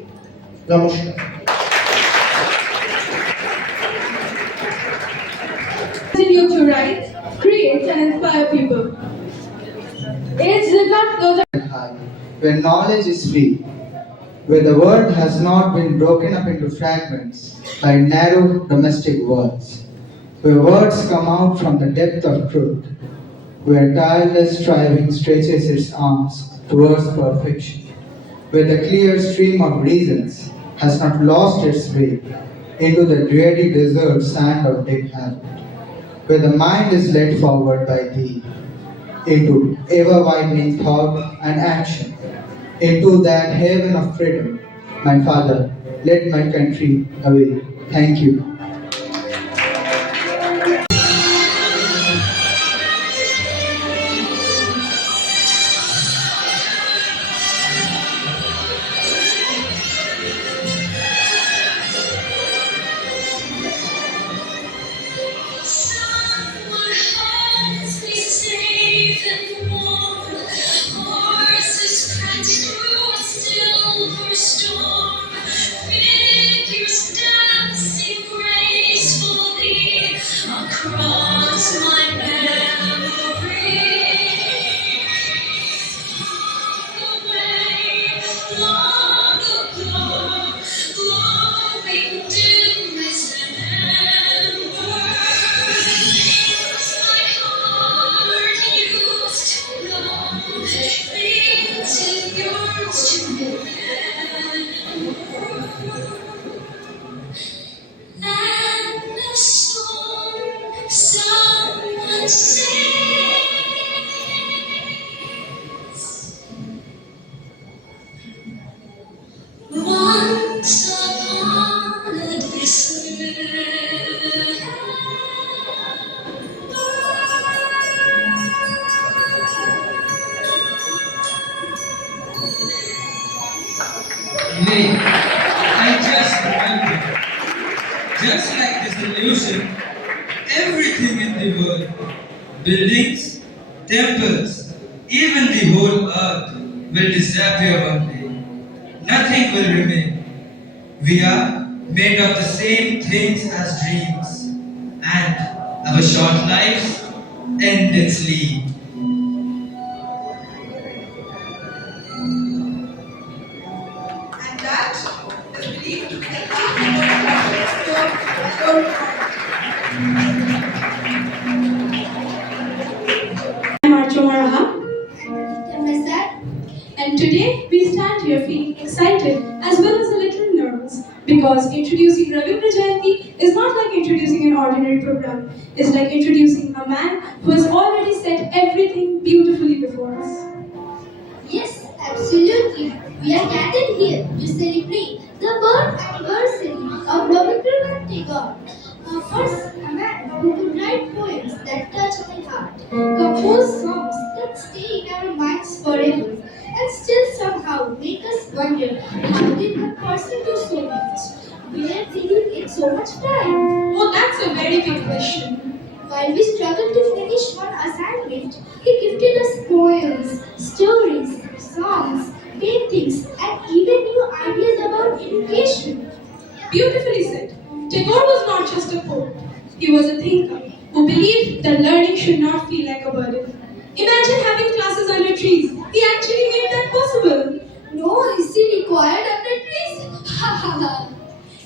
নমস্কার। Continue to write, create and inspire people. Age did not go where knowledge is free. where the world has not been broken up into fragments by narrow domestic walls, where words come out from the depth of truth, where tireless striving stretches its arms towards perfection, where the clear stream of reasons has not lost its way into the dreary desert sand of dead habit, where the mind is led forward by thee into ever-widening thought and action, into that haven of freedom. My Father, led my country away. Thank you. Summer hearts be safe and warm. Horses prance through a silver storm. Figures dancing gracefully across my memory. Long ago, glowing dim as amber, things my heart used to know, things it yearns to remember. And a song someone sings. Once upon a Nay, I just remember, just like this illusion, everything in the world, buildings, temples, even the whole earth will disappear one day. Nothing will remain. We are made of the same things as dreams, and our short lives end in sleep. And that is believed to be the last word I'm Archo Maraha. And today we stand here feeling excited as well as a little nervous because introducing Ravindra Jayanti is not like introducing an ordinary program. It's like introducing a man who has already set everything beautifully before us. Yes, absolutely. We are gathered here to celebrate the birth anniversary of Rabindranath Tagore. First, a man who could write poems that touch my heart, compose songs that stay in our minds forever, and still somehow make us wonder how did a person do so much? Where did he get so much time? Oh, that's a very big question. While we struggled to finish one assignment, he gifted us poems, stories, songs, paintings, and even new ideas about education. Beautifully said. Tagore was not just a poet. He was a thinker who believed that learning should not feel like a burden. Imagine having classes under trees. He actually made that possible. No, is he required under trees? Ha ha ha.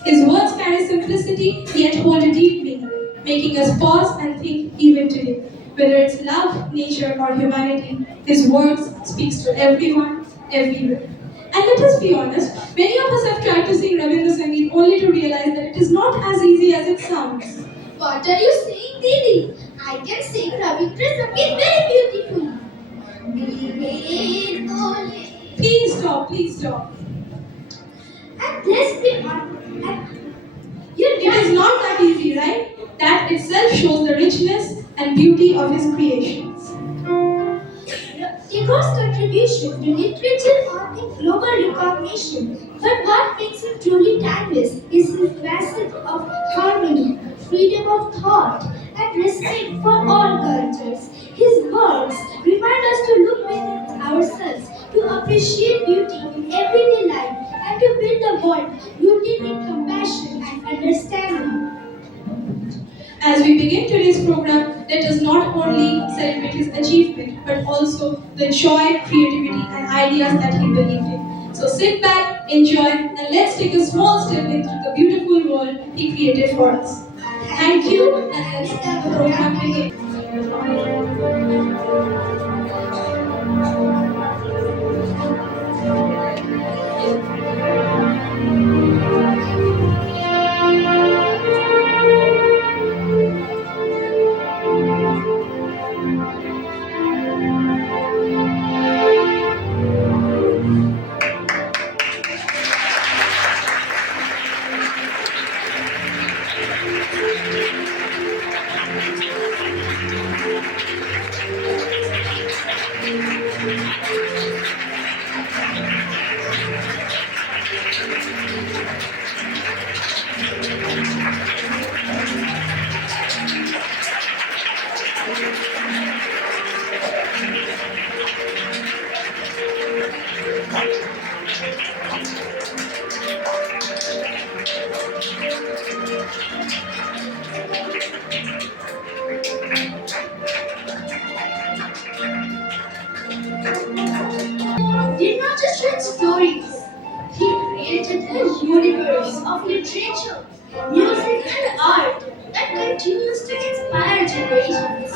His words carry simplicity yet hold a deep meaning, making us pause and think even today. Whether it's love, nature, or humanity, his words speaks to everyone, everywhere. And let us be honest, many of us have tried to sing Rabindra Sangeet only to realize that it is not as easy as it sounds. What are you saying, Didi? I can sing Ravindra Sangeet very beautifully. Please stop, please stop. And let's be honest. It is not that easy, right? That itself shows the richness and beauty of his creations. Tagore's contribution to literature earned global recognition, but what makes him truly timeless is his message of harmony, freedom of thought, and respect for all cultures. His words remind us to look within ourselves, to appreciate beauty in everyday life, and to build a world rooted in compassion and understanding. As we begin today's program, let us not only celebrate his achievement, but also the joy, creativity, and ideas that he believed in. So sit back, enjoy, and let's take a small step into the beautiful world He created for us. Thank you, and let's start the program begin. Did not just write stories. He created a universe of literature, music, and art that continues to inspire generations.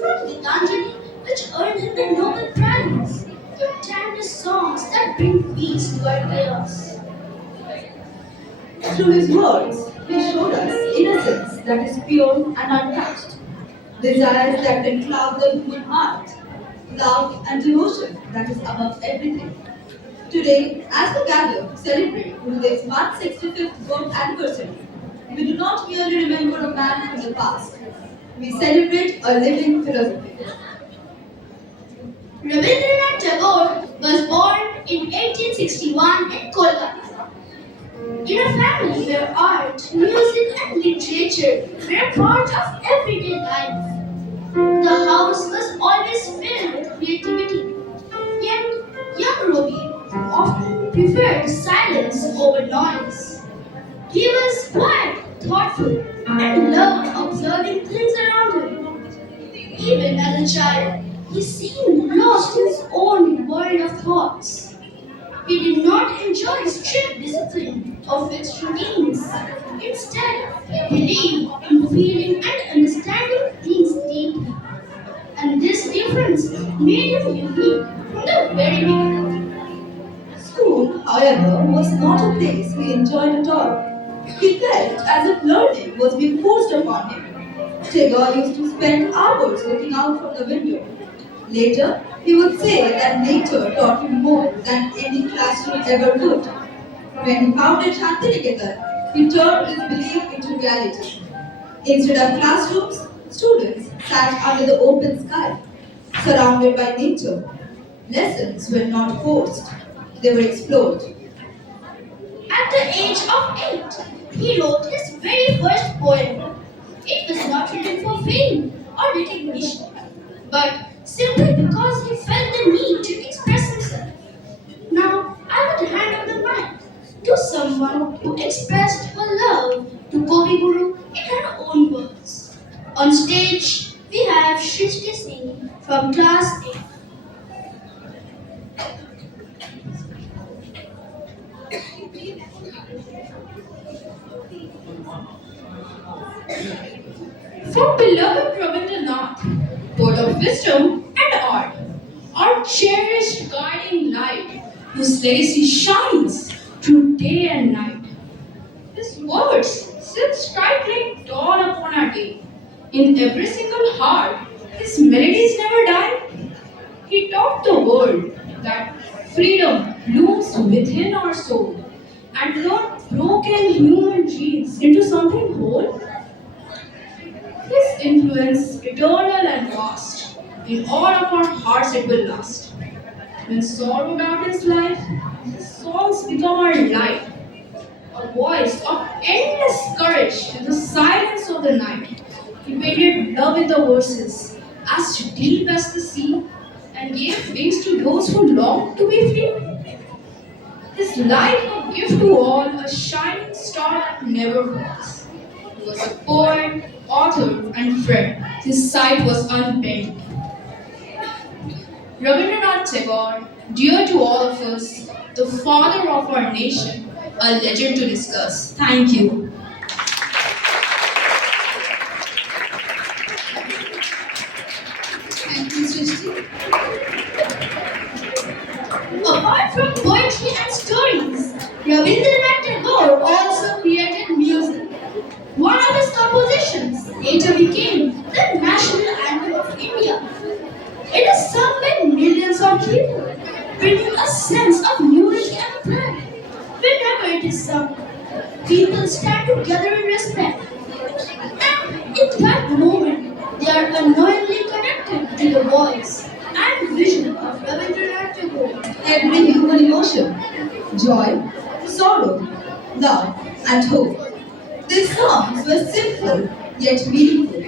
From Gitanjali, which earned him the Nobel Prize, to timeless songs that bring peace to our chaos. Through his words, he showed us innocence that is pure and untouched, desires that can cloud the human heart, love and devotion that is above everything. Today, as we gather to celebrate Gurudev's 165th birth anniversary, we do not merely remember a man from the past, we celebrate a living philosophy. Rabindranath Tagore was born in 1861 in Kolkata. In a family where art, music, and literature were a part of everyday life, the house was always filled with creativity. Yet, young Robi often preferred silence over noise. He was quiet, thoughtful, and loved observing things around him. Even as a child, he seemed lost in his own world of thoughts. He did not enjoy strict discipline or fixed routines. Instead, he believed in feeling and understanding things deeply. And this difference made him unique from the very beginning. School, however, was not a place he enjoyed at all. He felt as if learning was being forced upon him. Tagore used to spend hours looking out from the window. Later, he would say that nature taught him more than any classroom ever could. When he founded Shantiniketan, he turned his belief into reality. Instead of classrooms, students sat under the open sky, surrounded by nature. Lessons were not forced, they were explored. At the age of 8, he wrote his very first poem. It was not written for fame or recognition, but simply because he felt the need to express himself. Now, I would hand over the mic to someone who expressed her love to Gopi Guru in her own words. On stage, we have Shrishti Singh from Class 8. From beloved Rabindranath, word of wisdom and art, our cherished guiding light, whose legacy shines through day and night. His words still strike like dawn upon our day. In every single heart, his melodies never die. He taught the world that freedom blooms within our soul and turned broken human dreams into something whole. His influence, eternal and vast, in all of our hearts it will last. When sorrow about his life, his songs become our light, a voice of endless courage in the silence of the night. He painted love in the verses, as deep as the sea, and gave wings to those who longed to be free. His life a gift to all, a shining star that never falls. He was a poet, author, and friend. His sight was unbent. Rabindranath Tagore dear to all of us, the father of our nation, a legend to discuss. Thank you. Thank you, Srishti. Apart from poetry and stories, Rabindranath Tagore also created music. One of his compositions later became the national anthem of India. It is sung by millions of people, bringing a sense of unity and pride. Whenever it is sung, people stand together in respect. And in that moment, they are unknowingly connected to the voice and vision of Rabindranath Tagore. Every human emotion, joy, sorrow, love, and hope. These songs were simple yet meaningful.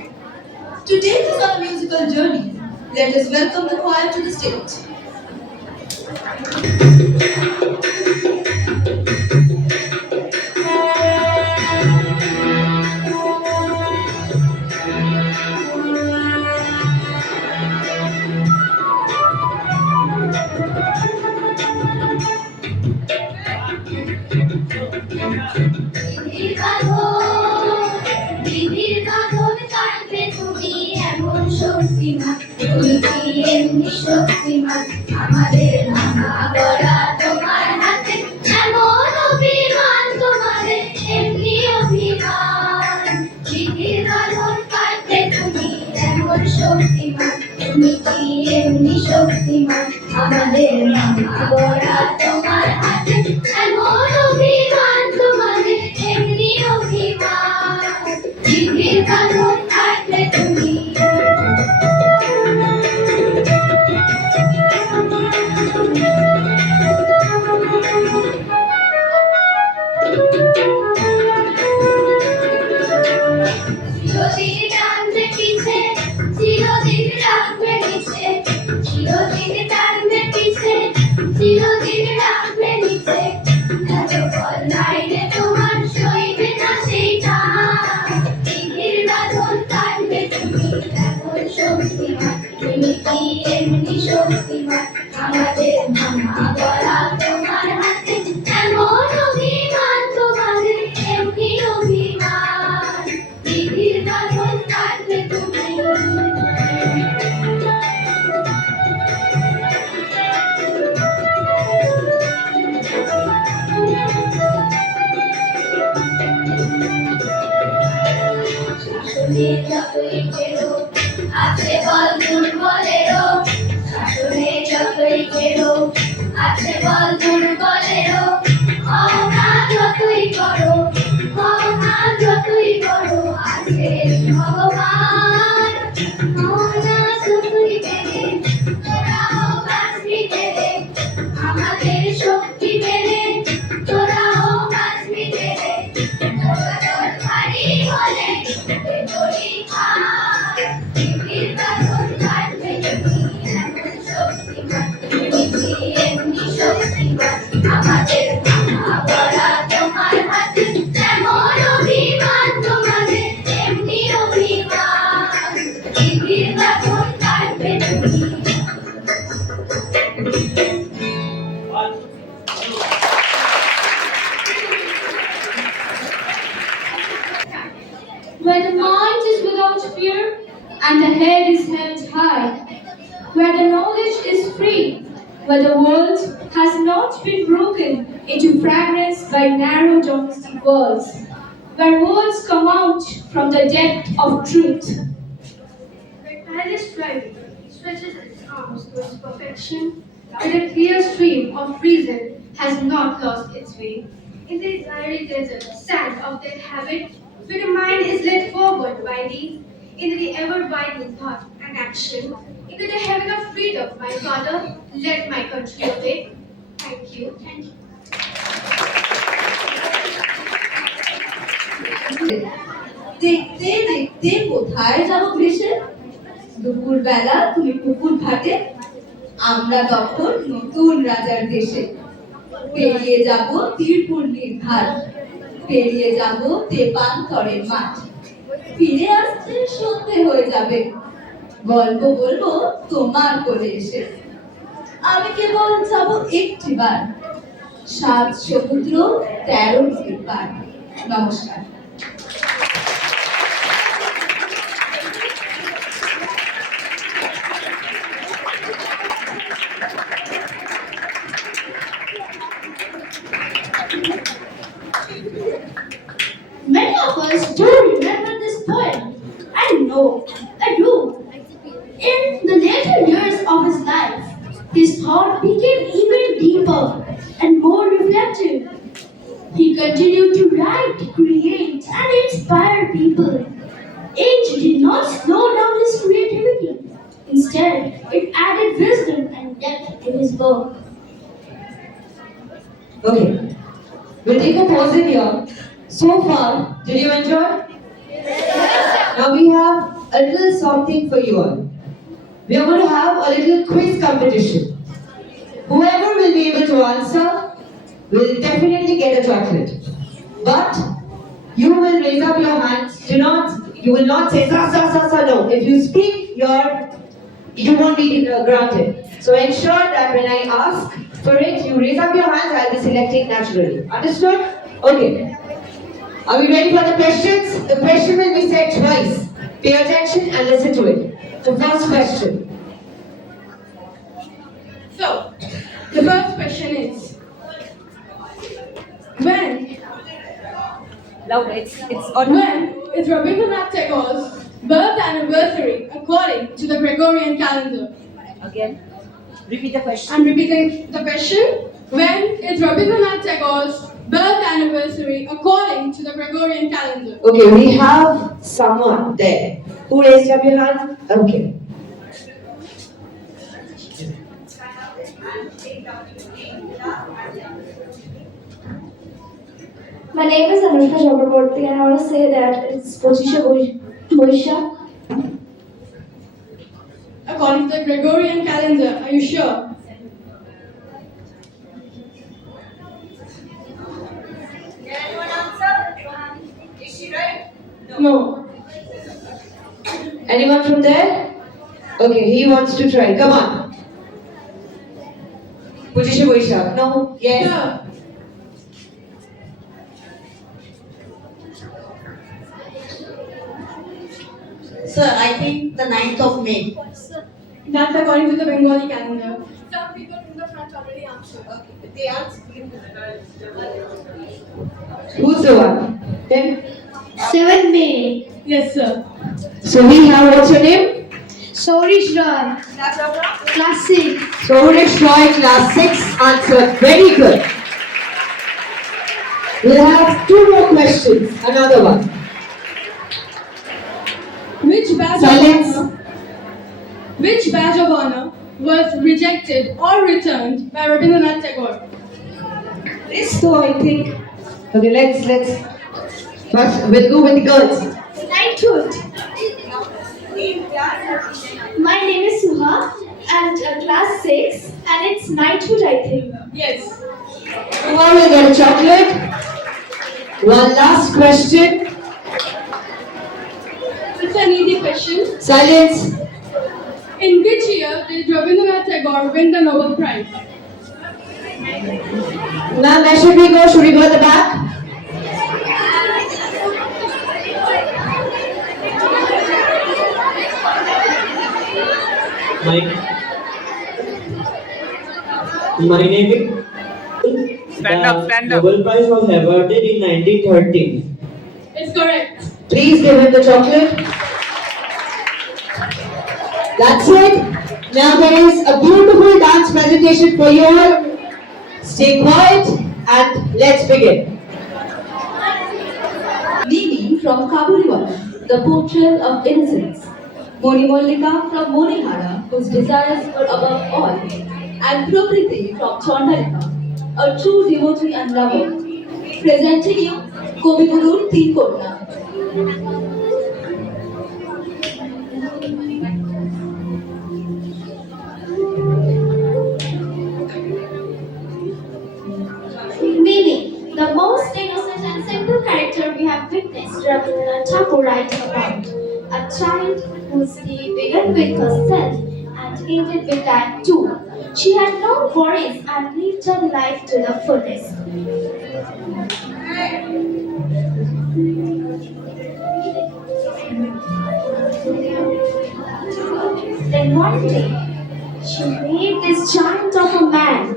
To take us on a musical journey, let us welcome the choir to the stage. দিদির কাঁধন দিদির কাঁধন কাঁদবে তুমি এমন শক্তিমান তুমি কি এমনি শক্তিমান আমাদের ভাঙা গড়া তোমার হাতে এমন অভিমান তোমাদের এমনি অভিমান দিদির কাঁধন কাঁদবে তুমি এমন শক্তিমান তুমি কি এমনি শক্তিমান আমাদের ভাঙা গড়া তোমার হাতে এমন অভিমান তোমাদের এমনি অভিমান দিদির কাঁধন কাঁদবে তুমি চিরদিন টানবে পিছে চিরদিন রাখবে নিচে চিরদিন টানবে পিছে চিরদিন রাখবে নিচে এত বল নাই রে তোমার সইবে না সেই টান দিদির বাঁধন কাটবে তুমি এমন শক্তিমান তুমি কি এমনি শক্তিমান আমাদের ভাঙা গলা তোমার হাতে এমন অভিমান তোমাদের এমনি অভিমান দিদির বাঁধন কাটবে তুমি শাশুড়ি যতই কেড়ো আছে বল দুর্বলেরও শাশুড়ি যতই কেড়ো আছে বল দুর্বলেরও ক্ষমতা যতই করো ক্ষমতা যতই করো আছে ভগবান ক্ষমতা যতই বেড়ে তোরাও বাঁচবি বেড়ে আমাদের শক্তি বেড়ে তোরাও বাঁচবি বেড়ে তোর ভারী হলে তোরই খান দিদির বাঁধন কাটবে তুমি এমন শক্তিমান তুমি কি এমনি শক্তিমান আমাদের ভাঙা গড়া তোমার হাতে এমন অভিমান তোমাদের এমনি অভিমান দিদির বাঁধন কাটবে তুমি Where the mind is without fear and the head is held high, where the knowledge is free, where the world has not been broken into fragments by narrow domestic walls, where words come out from the depth of truth. Where tireless striving stretches its arms towards perfection, where the clear stream of reason has not lost its way. In the airy desert sand of their habit, where the mind is led forward by thee, into the ever-widening thought and action, into the heaven of freedom, my Father, let my country obey. Thank you. Thank you. দেখতে দেখতে কোথায় যাব ভেসে দুপুরবেলা তুমি পুকুর ঘাটে আমরা তখন নতুন রাজার দেশে পেরিয়ে যাব তীরপূর্ণির ঘাট পেরিয়ে যাব তেপান্তরের মাঠ ফিরে আসতে সন্ধে হয়ে যাবে গল্প বলবো তোমার কোলে এসে আমি কেবল যাব একটিবার, 7 সমুদ্র 13 নদীর পার। নমস্কার। Many of us do remember this poem. I know, I do. In the later years of his life, his thought became even deeper and more reflective. He continued to write, create, and inspire people. Age did not slow down his creativity. Instead, it added wisdom and depth to his work. Okay, we'll take a pause in here. So far, did you enjoy? Now we have a little something for you all. We are going to have a little quiz competition. Whoever will be able to answer will definitely get a chocolate. But you will raise up your hands. You will not say sa sa sa sa no. If you speak, you won't be granted. So ensure that when I ask for it, you raise up your hands. I'll be selecting naturally. Understood? Okay. Are we ready for the questions? The question will be said twice. Pay attention and listen to it. The first question. So, the first question is, when is Rabindranath Tagore's birth anniversary according to the Gregorian calendar? Again, repeat the question. I'm repeating the question. When is Rabindranath Tagore's birth anniversary according to the Gregorian calendar? Okay, we have someone there. Who raised up your hand? Okay. My name is Anushka Chakraborty and I want to say that it's Pochisha Boishak. According to the Gregorian calendar, are you sure? Can anyone answer? Is she right? No. Anyone from there? Okay, he wants to try. Come on. Pujisha Boishak. No? Yes? Yeah. Sir, I think the 9th of May. That's according to the Bengali calendar. Some people in the front already answered. Okay. They answer. Who's the one? Then? 7 May. Yes, sir. So we have, what's your name? Saurish Roy. Class 6. Saurish Roy, class 6, answered. Very good. We'll have 2 more questions. Another one. Which badge of honor was rejected or returned by Rabindranath Tagore? This though I think. Okay, let's first we'll go with the girls. Knighthood. My name is Suha and class 6 and it's knighthood I think. Yes. Who will get a chocolate? One last question. It's an easy question. Silence. In which year did Rabindranath Tagore win the Nobel Prize? Ma'am, where should we go? Should we go at the back? My name is. Stand up. Nobel Prize was awarded in 1913. It's correct. Please give him the chocolate. That's it. Now there is a beautiful dance presentation for you all. Stay quiet and let's begin. Mimi from Kabuliwala, the portrait of innocence. Moni Mallika from Monihara, whose desires were above all. And Prakriti from Chandalika, a true devotee and lover. Presenting you Kobi Guru Teen Konna. Mimi, the most innocent and simple character we have witnessed Rabindranath Tagore writing about. A child whose day began with herself and night ended with that too. She had no worries and lived her life to the fullest. Then one day, she met this giant of a man,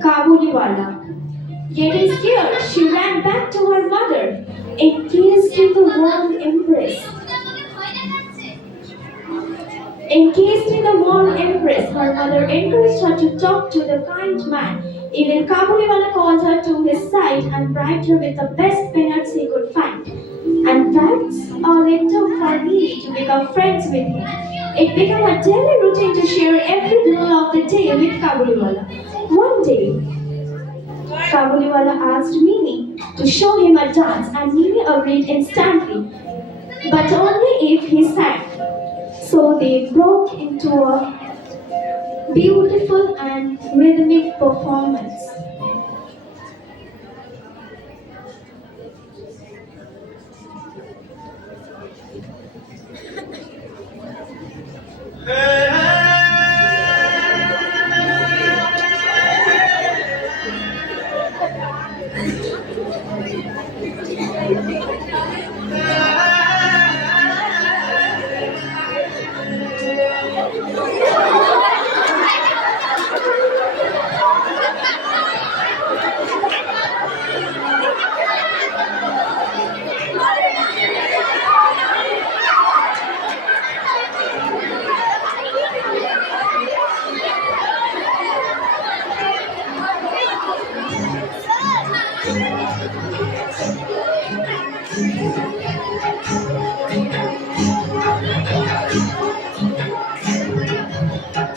Kabuliwala. Getting scared, she ran back to her mother, encased in the warm embrace. Encased in the warm embrace, her mother encouraged her to talk to the kind man. Even Kabuliwala called her to his side and bribed her with the best peanuts he could find. And that's all it took for Neeli to become friends with him. It became a daily routine to share every detail of the day with Kabuliwala. One day, Kabuliwala asked Mimi to show him a dance and Mimi agreed instantly, but only if he sang. So they broke into a beautiful and rhythmic performance.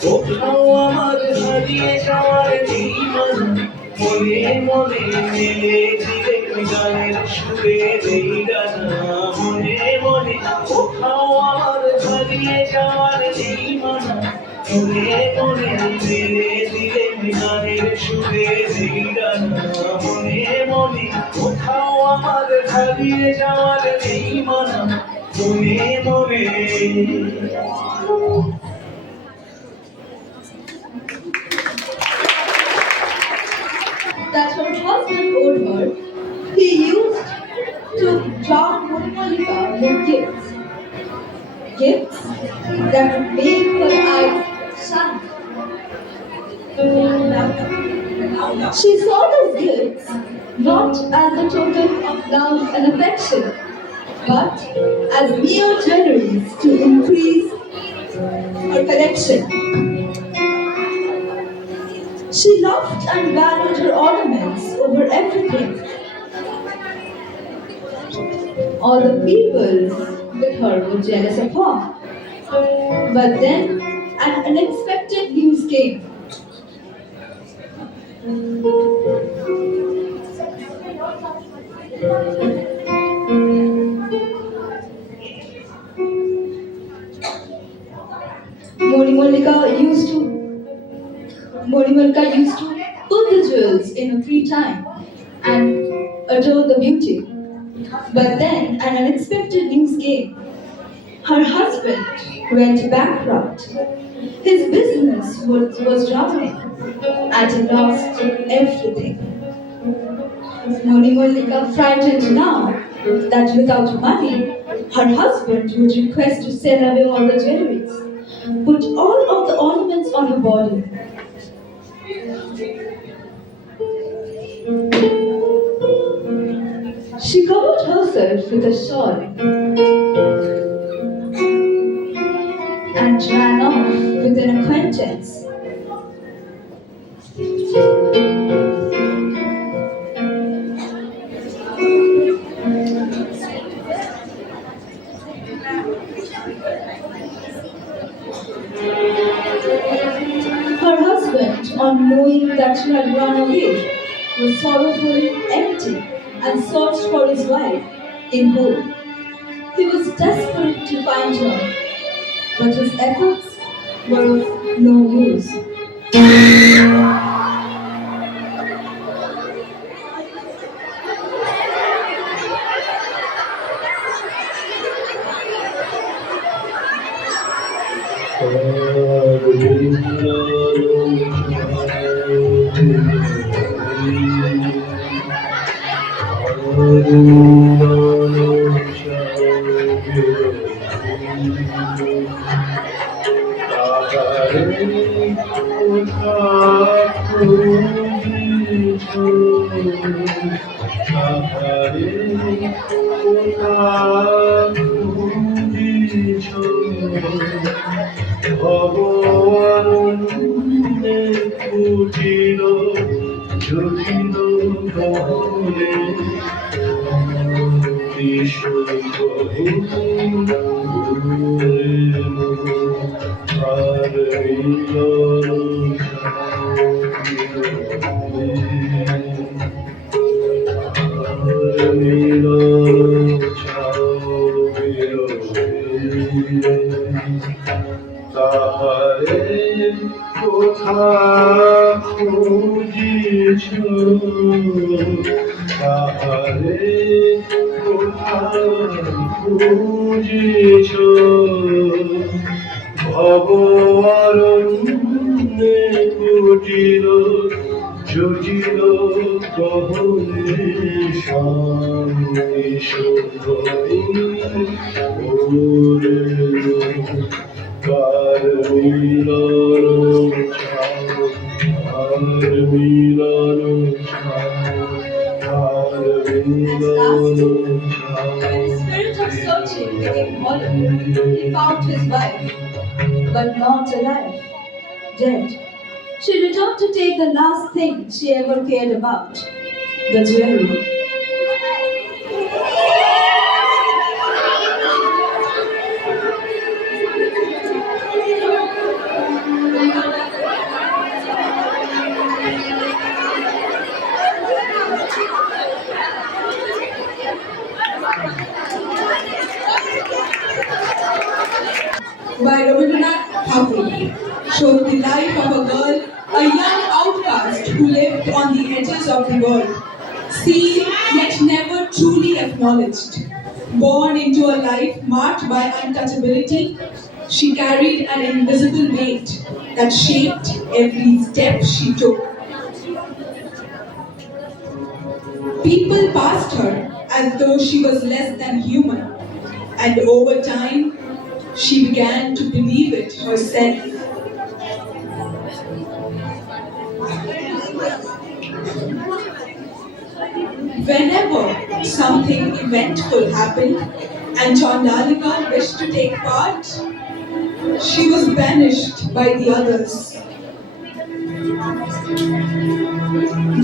কোথাও আমার হারিয়ে যাওয়ার জীবন মনে মনে মেলে দিলে গানের সুরে নেই ডানা মনে মনে কোথাও আমার হারিয়ে যাওয়ার জীবন মনে মনে মেলে দিলে গানের সুরে নেই ডানা মনে মনে কোথাও আমার হারিয়ে যাওয়ার জীবন মনে মনে that her husband owed her, he used to drown Monica with gifts. Gifts that would make her eyes shine. She saw those gifts not as a token of love and affection, but as mere jewelries to increase her collection. She loved and valued her ornaments over everything. All the people with her were jealous of her. But then an unexpected news came. Morimulka used to put the jewels in her free time and adore the beauty. But then an unexpected news came. Her husband went bankrupt. His business was drowning and he lost everything. Morimulka, frightened now that without money, her husband would request to sell away all the jewelries, put all of the ornaments on her body. She covered herself with a shawl and ran off with an acquaintance. Her husband, on knowing that she had run away, was sorrowful, empty, and searched for his wife in hope. He was desperate to find her, but his efforts were of no use. ভগবানন্দে কুটিল জটিল কহলে আর তাহারে কোথা খুঁজিছ তাহারে কোথা খুঁজিছ ভগবানন্দে কুটিল জটিল কহলে শান্তি সুন্দরী ওরে কার মিলন ছাও কার মিলন ছাও কার মিলন When the spirit of searching became hollow, he found his wife, but not alive, dead. She returned to take the last thing she ever cared about, the jewelry. By Rabindranath Tagore shows the life of a girl, a young outcast who lived on the edges of the world, seen yet never truly acknowledged. Born into a life marked by untouchability, she carried an invisible weight that shaped every step she took. People passed her as though she was less than human, and over time, she began to believe it herself. Whenever something eventful happened and Chandalika wished to take part, she was banished by the others.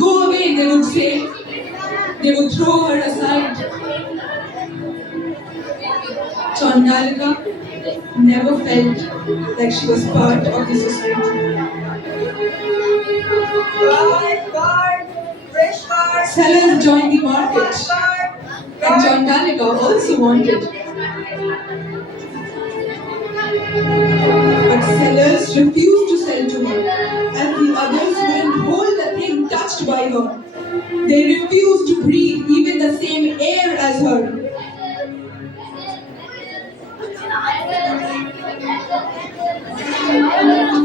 Go away, they would say. They would throw her aside. Chandalika never felt like she was part of the society. Sellers joined the market, and Chandalika also wanted. But sellers refused to sell to her, and the others wouldn't hold the thing touched by her. They refused to breathe even the same air as her.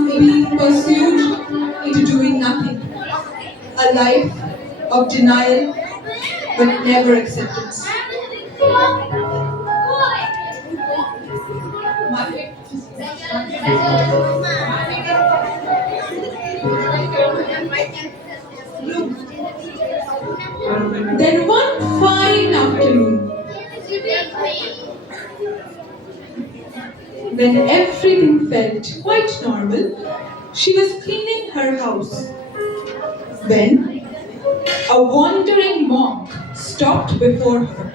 Being pursued into doing nothing. A life of denial but never acceptance. Then one fine afternoon, when everything felt quite normal, she was cleaning her house when a wandering monk stopped before her.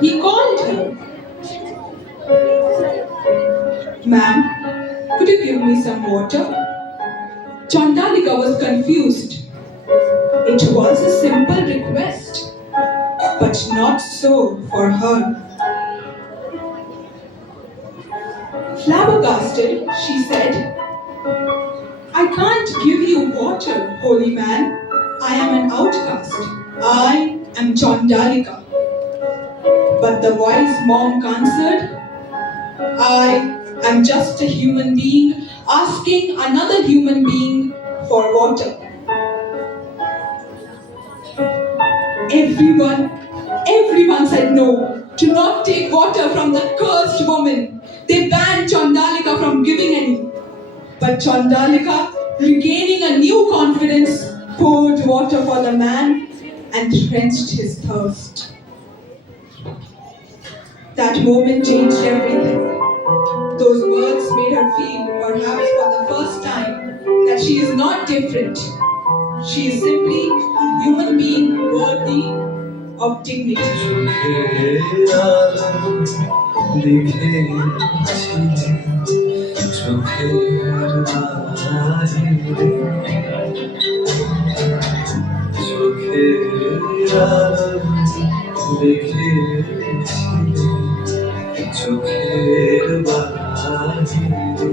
He called her. Ma'am, could you give me some water? Chandalika was confused. It was a simple request, but not so for her. Flabbergasted, she said, I can't give you water, holy man. I am an outcast. I am Chandalika. But the wise monk answered, I am just a human being asking another human being for water. Everyone said no, to not take water from the cursed woman. They banned Chandalika from giving any. But Chandalika, regaining a new confidence, poured water for the man and quenched his thirst. That moment changed everything. Those words made her feel, perhaps for the first time, that she is not different. She is simply a human being worthy of dignity. চোখের বাহিরে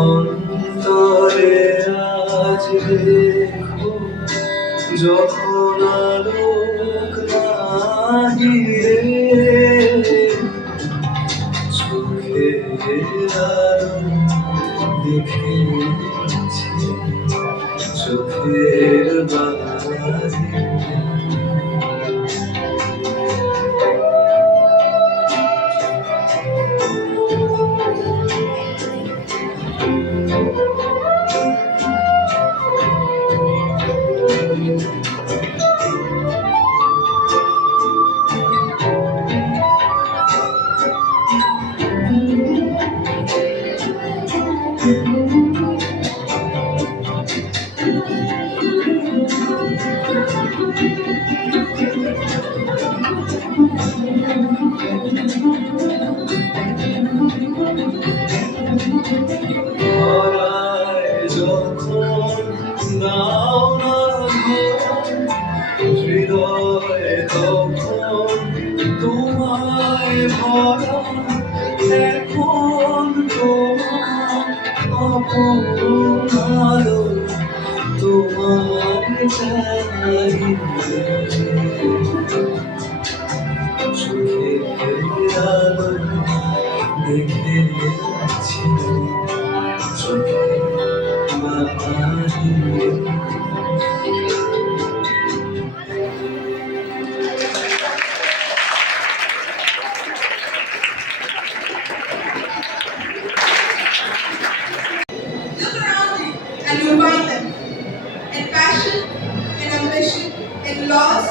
অন্তরে আজ দেখো যখন আলোক নাহিরে চোখের আলো দেখেছি চোখের বাহিরে যখন নাও না হৃদয়ে তখন তোমায় ভরা এখন তোমার আপন আলো তোমার চাই চোখের আলো দেখেছি চোখের Look around you and you'll find them. In passion, in ambition, in loss,